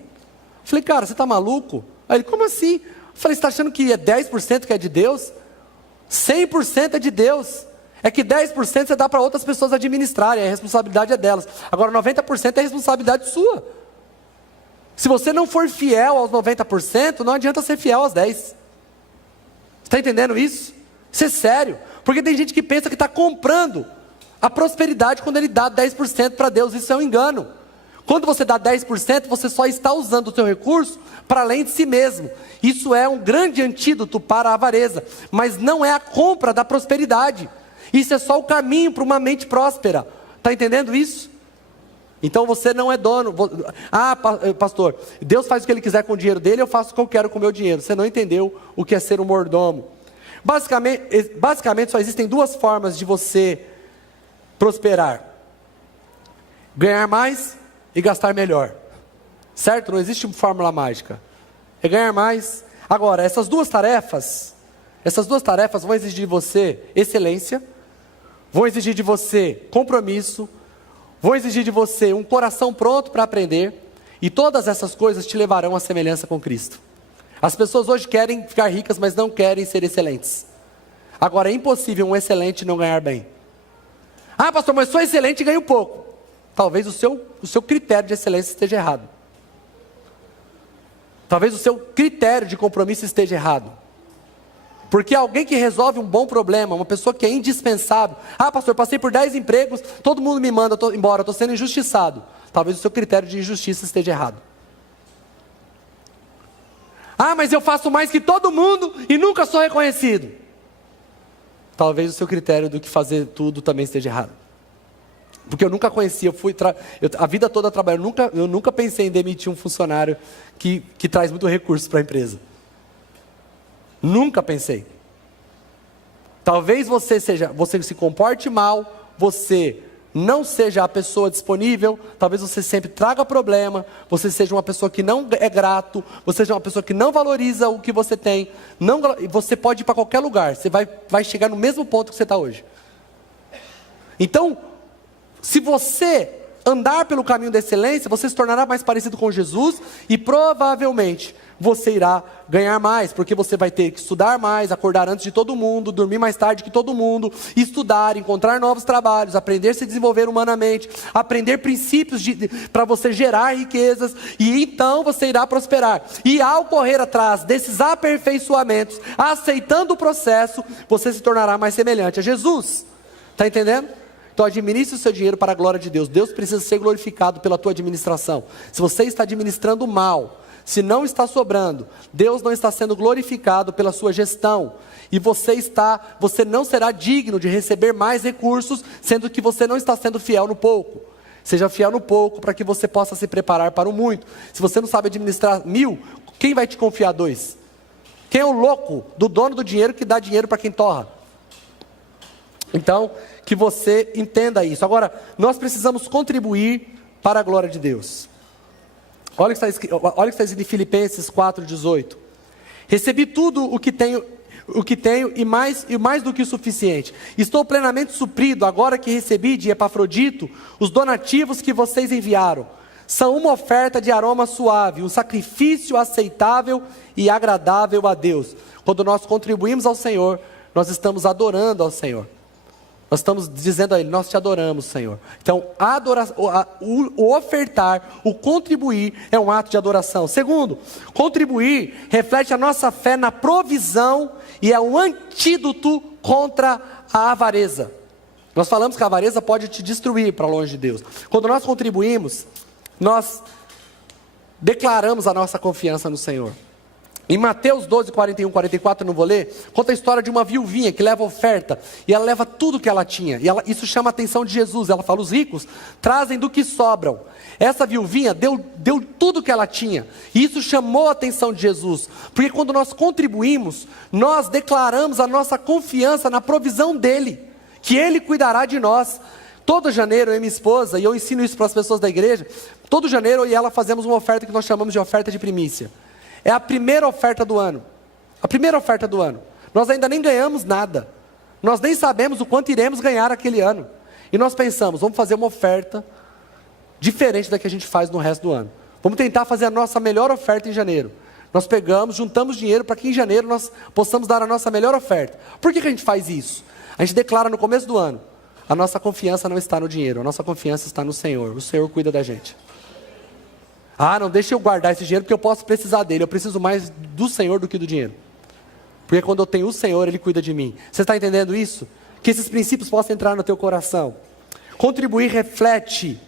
falei, cara, você está maluco? Aí ele, como assim? Eu falei, você está achando que é 10% que é de Deus? 100% é de Deus. É que 10% você dá para outras pessoas administrarem, a responsabilidade é delas. Agora 90% é responsabilidade sua. Se você não for fiel aos 90%, não adianta ser fiel aos 10%. Está entendendo isso? Isso é sério. Porque tem gente que pensa que está comprando a prosperidade quando ele dá 10% para Deus. Isso é um engano. Quando você dá 10%, você só está usando o seu recurso para além de si mesmo. Isso é um grande antídoto para a avareza. Mas não é a compra da prosperidade. Isso é só o caminho para uma mente próspera. Está entendendo isso? Então você não é dono. Ah, pastor, Deus faz o que Ele quiser com o dinheiro dele, eu faço o que eu quero com o meu dinheiro. Você não entendeu o que é ser um mordomo. Basicamente só existem duas formas de você prosperar: ganhar mais e gastar melhor. Certo? Não existe fórmula mágica. É ganhar mais. Agora, essas duas tarefas vão exigir de você excelência, vão exigir de você compromisso, vão exigir de você um coração pronto para aprender, e todas essas coisas te levarão à semelhança com Cristo. As pessoas hoje querem ficar ricas, mas não querem ser excelentes. Agora, é impossível um excelente não ganhar bem. Ah, pastor, mas sou excelente e ganho pouco. Talvez o seu critério de excelência esteja errado. Talvez o seu critério de compromisso esteja errado. Porque alguém que resolve um bom problema, uma pessoa que é indispensável. Ah, pastor, passei por 10 empregos, todo mundo me manda embora, estou sendo injustiçado. Talvez o seu critério de injustiça esteja errado. Ah, mas eu faço mais que todo mundo e nunca sou reconhecido. Talvez o seu critério do que fazer tudo também esteja errado. Porque eu nunca conheci, a vida toda trabalhando, eu nunca pensei em demitir um funcionário que traz muito recurso para a empresa. Nunca pensei. Talvez você se comporte mal, você não seja a pessoa disponível, talvez você sempre traga problema, você seja uma pessoa que não é grato, você seja uma pessoa que não valoriza o que você tem, você pode ir para qualquer lugar, você vai chegar no mesmo ponto que você está hoje. Então, se você andar pelo caminho da excelência, você se tornará mais parecido com Jesus e provavelmente você irá ganhar mais, porque você vai ter que estudar mais, acordar antes de todo mundo, dormir mais tarde que todo mundo, estudar, encontrar novos trabalhos, aprender a se desenvolver humanamente, aprender princípios para você gerar riquezas, e então você irá prosperar. E ao correr atrás desses aperfeiçoamentos, aceitando o processo, você se tornará mais semelhante a Jesus. Está entendendo? Então administre o seu dinheiro para a glória de Deus. Deus precisa ser glorificado pela tua administração. Se você está administrando mal, se não está sobrando, Deus não está sendo glorificado pela sua gestão. E você não será digno de receber mais recursos, sendo que você não está sendo fiel no pouco. Seja fiel no pouco, para que você possa se preparar para o muito. Se você não sabe administrar 1.000, quem vai te confiar 2? Quem é o louco do dono do dinheiro que dá dinheiro para quem torra? Então, que você entenda isso. Agora, nós precisamos contribuir para a glória de Deus. Olha o que está escrito em Filipenses 4,18. Recebi tudo o que tenho e mais do que o suficiente. Estou plenamente suprido agora que recebi de Epafrodito os donativos que vocês enviaram. São uma oferta de aroma suave, um sacrifício aceitável e agradável a Deus. Quando nós contribuímos ao Senhor, nós estamos adorando ao Senhor. Nós estamos dizendo a Ele, nós te adoramos, Senhor. Então, o ofertar, o contribuir é um ato de adoração. Segundo, contribuir reflete a nossa fé na provisão e é um antídoto contra a avareza. Nós falamos que a avareza pode te destruir para longe de Deus. Quando nós contribuímos, nós declaramos a nossa confiança no Senhor. Em Mateus 12, 41, 44, não vou ler, conta a história de uma viuvinha que leva oferta, e ela leva tudo que ela tinha, e isso chama a atenção de Jesus. Ela fala, os ricos trazem do que sobram. Essa viuvinha deu tudo que ela tinha, e isso chamou a atenção de Jesus, porque quando nós contribuímos, nós declaramos a nossa confiança na provisão dEle, que Ele cuidará de nós. Todo janeiro, eu e minha esposa, e eu ensino isso para as pessoas da igreja, todo janeiro eu e ela fazemos uma oferta que nós chamamos de oferta de primícia. É a primeira oferta do ano. A primeira oferta do ano. Nós ainda nem ganhamos nada. Nós nem sabemos o quanto iremos ganhar aquele ano. E nós pensamos, vamos fazer uma oferta diferente da que a gente faz no resto do ano. Vamos tentar fazer a nossa melhor oferta em janeiro. Nós pegamos, juntamos dinheiro para que em janeiro nós possamos dar a nossa melhor oferta. Por que a gente faz isso? A gente declara no começo do ano, a nossa confiança não está no dinheiro, a nossa confiança está no Senhor. O Senhor cuida da gente. Ah, não, deixa eu guardar esse dinheiro porque eu posso precisar dele. Eu preciso mais do Senhor do que do dinheiro. Porque quando eu tenho o Senhor, Ele cuida de mim. Você está entendendo isso? Que esses princípios possam entrar no teu coração. Contribuir reflete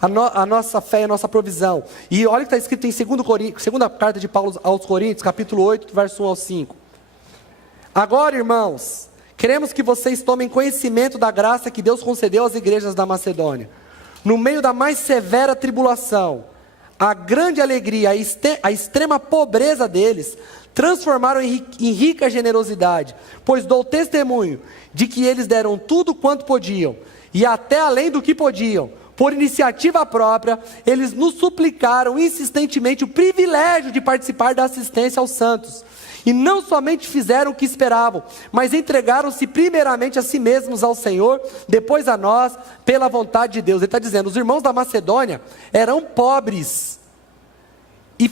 a nossa fé e a nossa provisão. E olha o que está escrito em 2ª carta de Paulo aos Coríntios, capítulo 8, verso 1 ao 5. Agora, irmãos, queremos que vocês tomem conhecimento da graça que Deus concedeu às igrejas da Macedônia. No meio da mais severa tribulação, a grande alegria, a extrema pobreza deles, transformaram em rica generosidade, pois dou testemunho de que eles deram tudo quanto podiam, e até além do que podiam, por iniciativa própria, eles nos suplicaram insistentemente o privilégio de participar da assistência aos santos, e não somente fizeram o que esperavam, mas entregaram-se primeiramente a si mesmos ao Senhor, depois a nós, pela vontade de Deus. Ele está dizendo, os irmãos da Macedônia eram pobres, e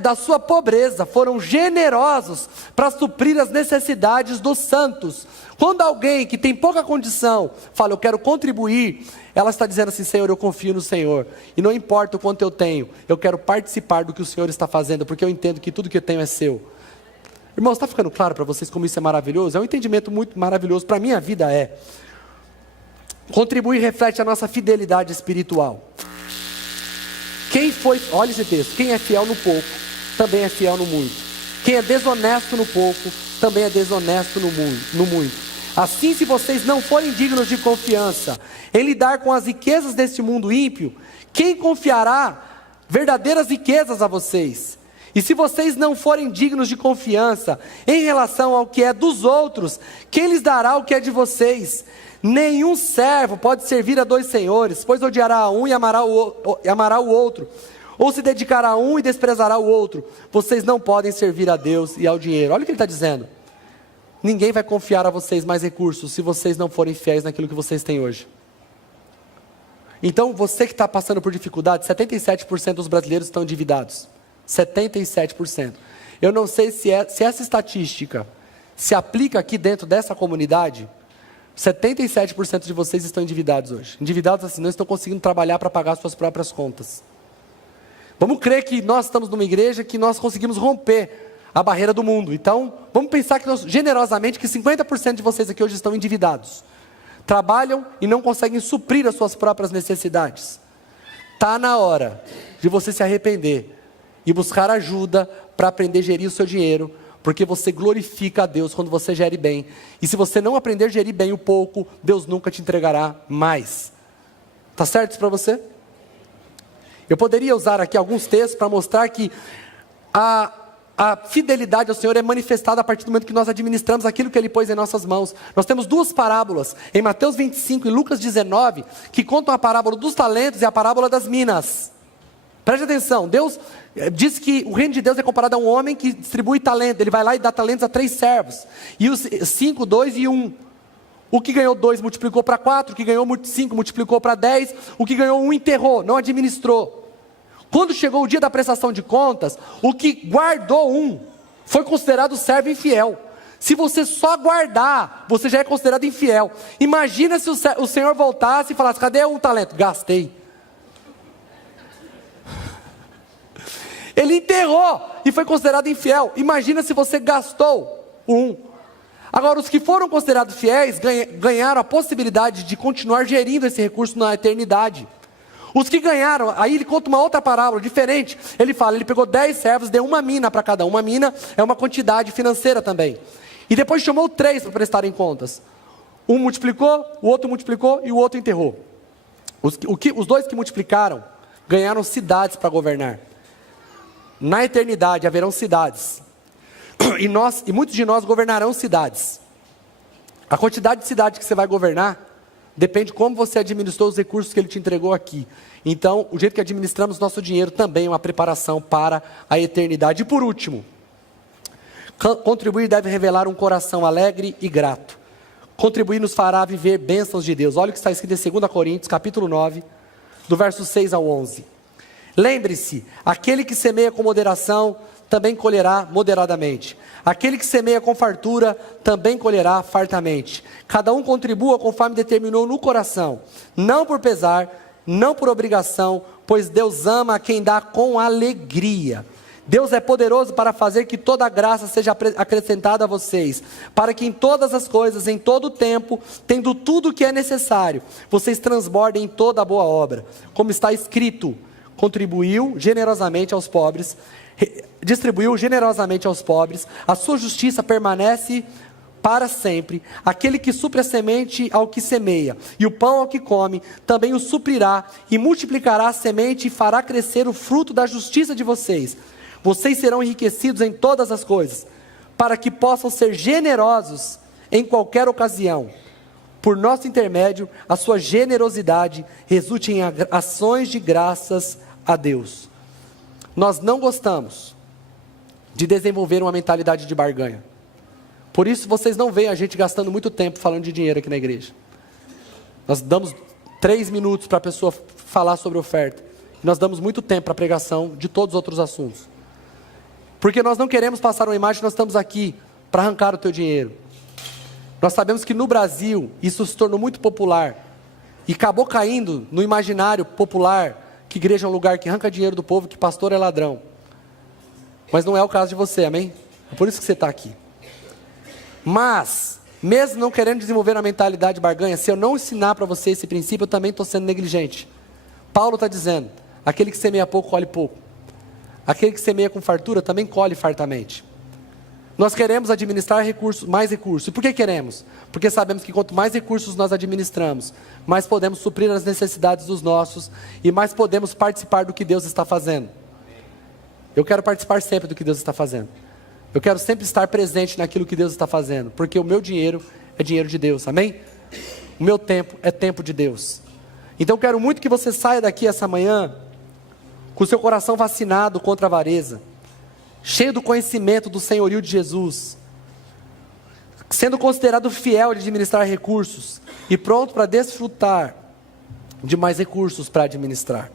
da sua pobreza foram generosos para suprir as necessidades dos santos. Quando alguém que tem pouca condição fala, eu quero contribuir, ela está dizendo assim, Senhor, eu confio no Senhor, e não importa o quanto eu tenho, eu quero participar do que o Senhor está fazendo, porque eu entendo que tudo que eu tenho é seu. Irmãos, está ficando claro para vocês como isso é maravilhoso? É um entendimento muito maravilhoso, para a minha vida é. Contribuir reflete a nossa fidelidade espiritual. Olha esse texto, quem é fiel no pouco, também é fiel no muito. Quem é desonesto no pouco, também é desonesto no muito. Assim, se vocês não forem dignos de confiança em lidar com as riquezas deste mundo ímpio, quem confiará verdadeiras riquezas a vocês? E se vocês não forem dignos de confiança em relação ao que é dos outros, quem lhes dará o que é de vocês? Nenhum servo pode servir a dois senhores, pois odiará a um e amará o outro, ou se dedicará a um e desprezará o outro. Vocês não podem servir a Deus e ao dinheiro. Olha o que ele está dizendo. Ninguém vai confiar a vocês mais recursos se vocês não forem fiéis naquilo que vocês têm hoje. Então, você que está passando por dificuldade, 77% dos brasileiros estão endividados. 77%. Eu não sei se essa estatística se aplica aqui dentro dessa comunidade. 77% de vocês estão endividados hoje. Endividados assim, não estão conseguindo trabalhar para pagar suas próprias contas. Vamos crer que nós estamos numa igreja que nós conseguimos romper a barreira do mundo. Então, vamos pensar que generosamente, que 50% de vocês aqui hoje estão endividados. Trabalham e não conseguem suprir as suas próprias necessidades. Está na hora de você se arrepender e buscar ajuda para aprender a gerir o seu dinheiro, porque você glorifica a Deus quando você gere bem. E se você não aprender a gerir bem o pouco, Deus nunca te entregará mais. Está certo isso para você? Eu poderia usar aqui alguns textos para mostrar que A fidelidade ao Senhor é manifestada a partir do momento que nós administramos aquilo que Ele pôs em nossas mãos. Nós temos duas parábolas, em Mateus 25 e Lucas 19, que contam a parábola dos talentos e a parábola das minas. Preste atenção, Deus diz que o reino de Deus é comparado a um homem que distribui talento. Ele vai lá e dá talentos a 3 servos. E os 5, 2 e 1. O que ganhou 2 multiplicou para 4, o que ganhou 5 multiplicou para 10, o que ganhou 1 enterrou, não administrou. Quando chegou o dia da prestação de contas, o que guardou 1 foi considerado servo infiel. Se você só guardar, você já é considerado infiel. Imagina se o Senhor voltasse e falasse: cadê o talento? Gastei. Ele enterrou e foi considerado infiel. Imagina se você gastou 1. Agora, os que foram considerados fiéis ganharam a possibilidade de continuar gerindo esse recurso na eternidade. Os que ganharam, aí ele conta uma outra parábola diferente. Ele fala, ele pegou 10 servos, deu uma mina para cada um. Uma mina é uma quantidade financeira também. E depois chamou 3 para prestarem contas. Um multiplicou, o outro multiplicou e o outro enterrou. Os 2 que multiplicaram ganharam cidades para governar. Na eternidade haverão cidades. E muitos de nós governarão cidades. A quantidade de cidades que você vai governar depende de como você administrou os recursos que Ele te entregou aqui. Então, o jeito que administramos nosso dinheiro também é uma preparação para a eternidade. E por último, contribuir deve revelar um coração alegre e grato. Contribuir nos fará viver bênçãos de Deus. Olha o que está escrito em 2 Coríntios, capítulo 9, do verso 6 ao 11. Lembre-se, aquele que semeia com moderação, também colherá moderadamente. Aquele que semeia com fartura, também colherá fartamente. Cada um contribua conforme determinou no coração, não por pesar, não por obrigação, pois Deus ama a quem dá com alegria. Deus é poderoso para fazer que toda a graça seja acrescentada a vocês, para que em todas as coisas, em todo o tempo, tendo tudo o que é necessário, vocês transbordem em toda a boa obra. Como está escrito, contribuiu generosamente aos pobres, distribuiu generosamente aos pobres, a sua justiça permanece para sempre. Aquele que supre a semente ao que semeia, e o pão ao que come, também o suprirá, e multiplicará a semente e fará crescer o fruto da justiça de vocês. Vocês serão enriquecidos em todas as coisas, para que possam ser generosos em qualquer ocasião. Por nosso intermédio, a sua generosidade resulte em ações de graças a Deus. Nós não gostamos de desenvolver uma mentalidade de barganha. Por isso vocês não veem a gente gastando muito tempo falando de dinheiro aqui na igreja. Nós damos 3 minutos para a pessoa falar sobre oferta. Nós damos muito tempo para a pregação de todos os outros assuntos. Porque nós não queremos passar uma imagem que nós estamos aqui para arrancar o teu dinheiro. Nós sabemos que no Brasil isso se tornou muito popular. E acabou caindo no imaginário popular que igreja é um lugar que arranca dinheiro do povo, que pastor é ladrão. Mas não é o caso de você, amém? É por isso que você está aqui. Mas, mesmo não querendo desenvolver a mentalidade de barganha, se eu não ensinar para você esse princípio, eu também estou sendo negligente. Paulo está dizendo, aquele que semeia pouco, colhe pouco. Aquele que semeia com fartura, também colhe fartamente. Nós queremos administrar recursos, mais recursos. E por que queremos? Porque sabemos que quanto mais recursos nós administramos, mais podemos suprir as necessidades dos nossos e mais podemos participar do que Deus está fazendo. Eu quero participar sempre do que Deus está fazendo. Eu quero sempre estar presente naquilo que Deus está fazendo, porque o meu dinheiro é dinheiro de Deus, amém? O meu tempo é tempo de Deus. Então eu quero muito que você saia daqui essa manhã com o seu coração vacinado contra a avareza, cheio do conhecimento do senhorio de Jesus, sendo considerado fiel de administrar recursos e pronto para desfrutar de mais recursos para administrar.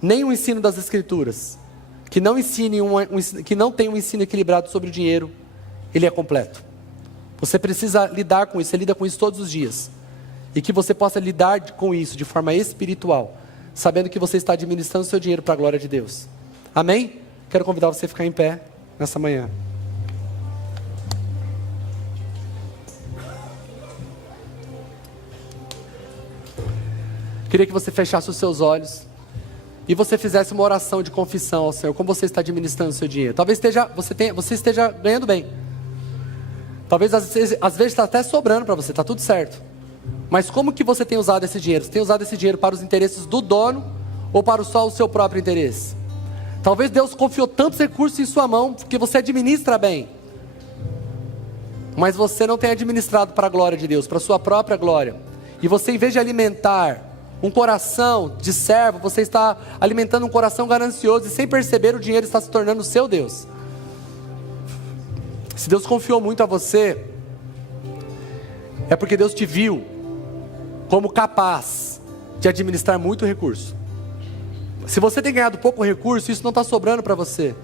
Nem o ensino das Escrituras, que não tem um ensino equilibrado sobre o dinheiro, ele é completo. Você precisa lidar com isso, você lida com isso todos os dias. E que você possa lidar com isso de forma espiritual, sabendo que você está administrando o seu dinheiro para a glória de Deus. Amém? Quero convidar você a ficar em pé nessa manhã. Queria que você fechasse os seus olhos e você fizesse uma oração de confissão ao Senhor, como você está administrando o seu dinheiro. Talvez você esteja ganhando bem. Talvez às vezes está até sobrando para você, está tudo certo. Mas como que você tem usado esse dinheiro? Você tem usado esse dinheiro para os interesses do dono ou para só o seu próprio interesse? Talvez Deus confiou tantos recursos em sua mão, porque você administra bem. Mas você não tem administrado para a glória de Deus, para a sua própria glória. E você, em vez de alimentar um coração de servo, você está alimentando um coração ganancioso, e sem perceber, o dinheiro está se tornando o seu Deus. Se Deus confiou muito a você, é porque Deus te viu como capaz de administrar muito recurso. Se você tem ganhado pouco recurso, isso não está sobrando para você.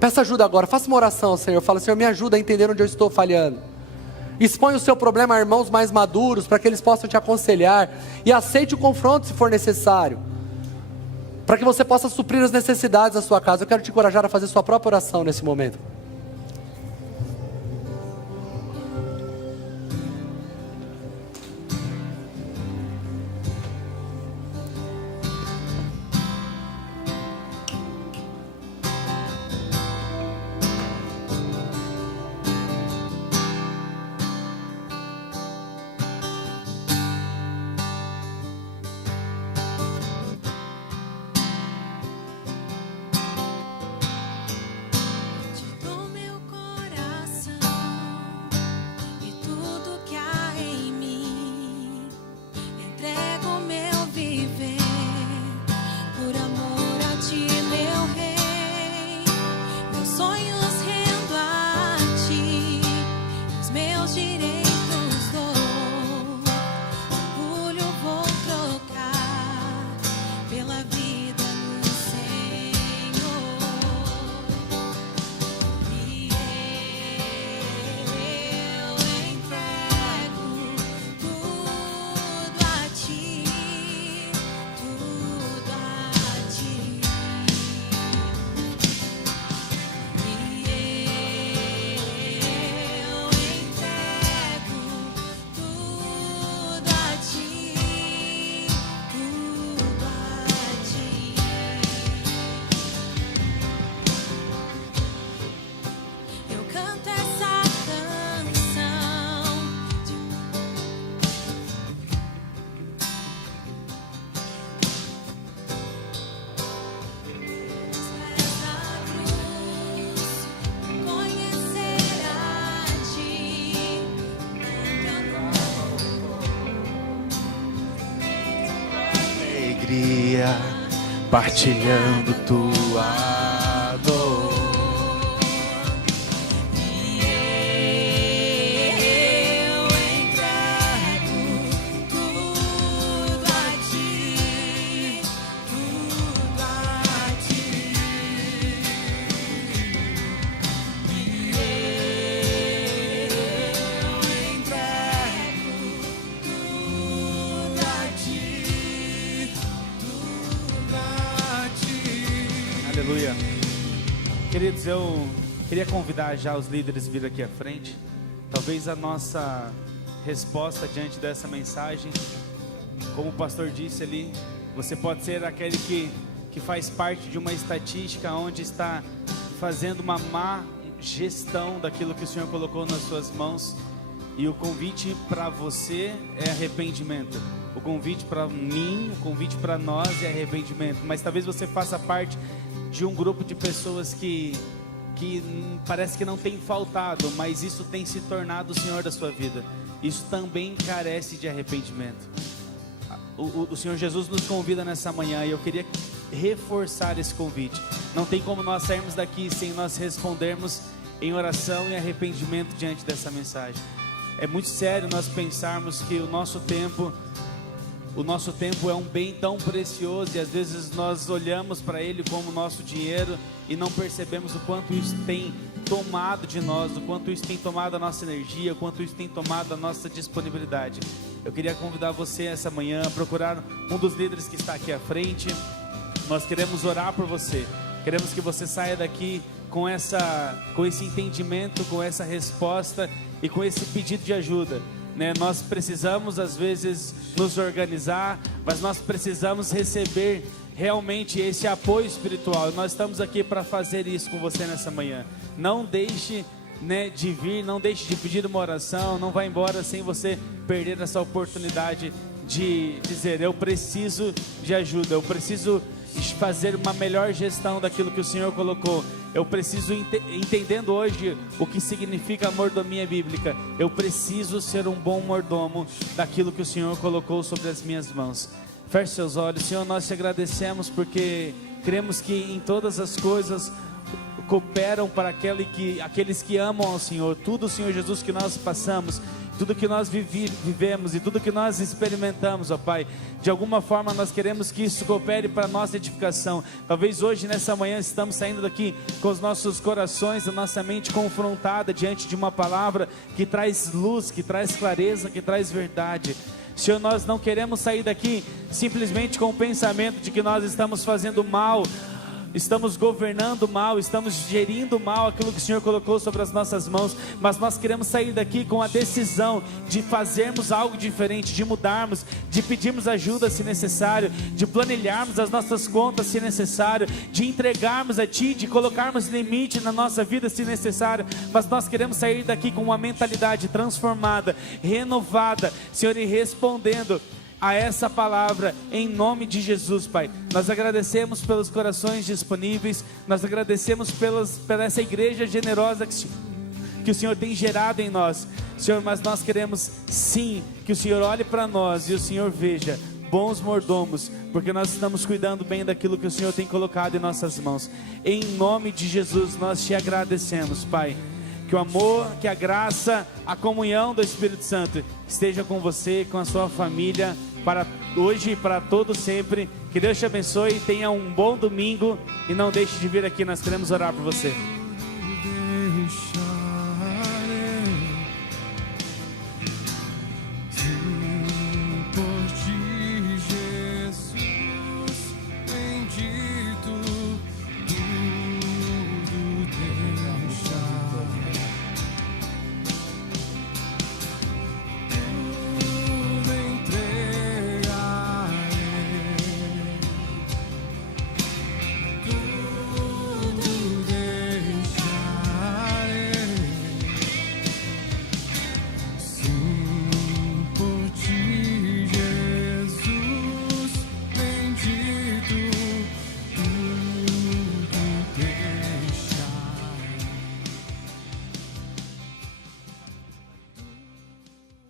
Peça ajuda agora, faça uma oração ao Senhor. Fala: Senhor, me ajuda a entender onde eu estou falhando. Expõe o seu problema a irmãos mais maduros, para que eles possam te aconselhar. E aceite o confronto se for necessário, para que você possa suprir as necessidades da sua casa. Eu quero te encorajar a fazer sua própria oração nesse momento. Partilhando tua dor. E eu entrego tudo a ti, tudo a ti. E eu entrego tudo a ti. Aleluia. Queridos, eu queria convidar já os líderes a vir aqui à frente. Talvez a nossa resposta diante dessa mensagem, como o pastor disse ali, você pode ser aquele que faz parte de uma estatística onde está fazendo uma má gestão daquilo que o Senhor colocou nas suas mãos. E o convite para você é arrependimento. O convite para mim, o convite para nós é arrependimento. Mas talvez você faça parte de um grupo de pessoas que parece que não tem faltado, mas isso tem se tornado o Senhor da sua vida. Isso também carece de arrependimento. O Senhor Jesus nos convida nessa manhã, e eu queria reforçar esse convite. Não tem como nós sairmos daqui sem nós respondermos em oração e arrependimento diante dessa mensagem. É muito sério nós pensarmos que o nosso tempo é um bem tão precioso, e às vezes nós olhamos para ele como nosso dinheiro e não percebemos o quanto isso tem tomado de nós, o quanto isso tem tomado a nossa energia, o quanto isso tem tomado a nossa disponibilidade. Eu queria convidar você essa manhã a procurar um dos líderes que está aqui à frente. Nós queremos orar por você, queremos que você saia daqui com esse entendimento, com essa resposta e com esse pedido de ajuda. Nós precisamos às vezes nos organizar, mas nós precisamos receber realmente esse apoio espiritual. Nós estamos aqui para fazer isso com você nessa manhã. Não deixe de vir, não deixe de pedir uma oração, não vá embora sem você perder essa oportunidade de dizer: eu preciso de ajuda, eu preciso fazer uma melhor gestão daquilo que o Senhor colocou. Eu preciso, entendendo hoje o que significa a mordomia bíblica, eu preciso ser um bom mordomo daquilo que o Senhor colocou sobre as minhas mãos. Feche seus olhos. Senhor, nós te agradecemos porque cremos que em todas as coisas cooperam para aqueles que amam ao Senhor. Tudo, Senhor Jesus, que nós passamos, tudo que nós vivemos e tudo que nós experimentamos, ó Pai, de alguma forma nós queremos que isso coopere para a nossa edificação. Talvez hoje, nessa manhã, estamos saindo daqui com os nossos corações, a nossa mente confrontada diante de uma palavra que traz luz, que traz clareza, que traz verdade. Senhor, nós não queremos sair daqui simplesmente com o pensamento de que nós estamos fazendo mal, estamos governando mal, estamos gerindo mal aquilo que o Senhor colocou sobre as nossas mãos, mas nós queremos sair daqui com a decisão de fazermos algo diferente, de mudarmos, de pedirmos ajuda se necessário, de planilharmos as nossas contas se necessário, de entregarmos a Ti, de colocarmos limite na nossa vida se necessário, mas nós queremos sair daqui com uma mentalidade transformada, renovada, Senhor, e respondendo a essa palavra, em nome de Jesus, Pai. Nós agradecemos pelos corações disponíveis, nós agradecemos pela essa igreja generosa que o Senhor tem gerado em nós, Senhor, mas nós queremos sim que o Senhor olhe para nós e o Senhor veja bons mordomos, porque nós estamos cuidando bem daquilo que o Senhor tem colocado em nossas mãos. Em nome de Jesus nós te agradecemos, Pai. Que o amor, que a graça, a comunhão do Espírito Santo esteja com você, com a sua família, para hoje e para todo sempre. Que Deus te abençoe, tenha um bom domingo e não deixe de vir aqui, nós queremos orar por você.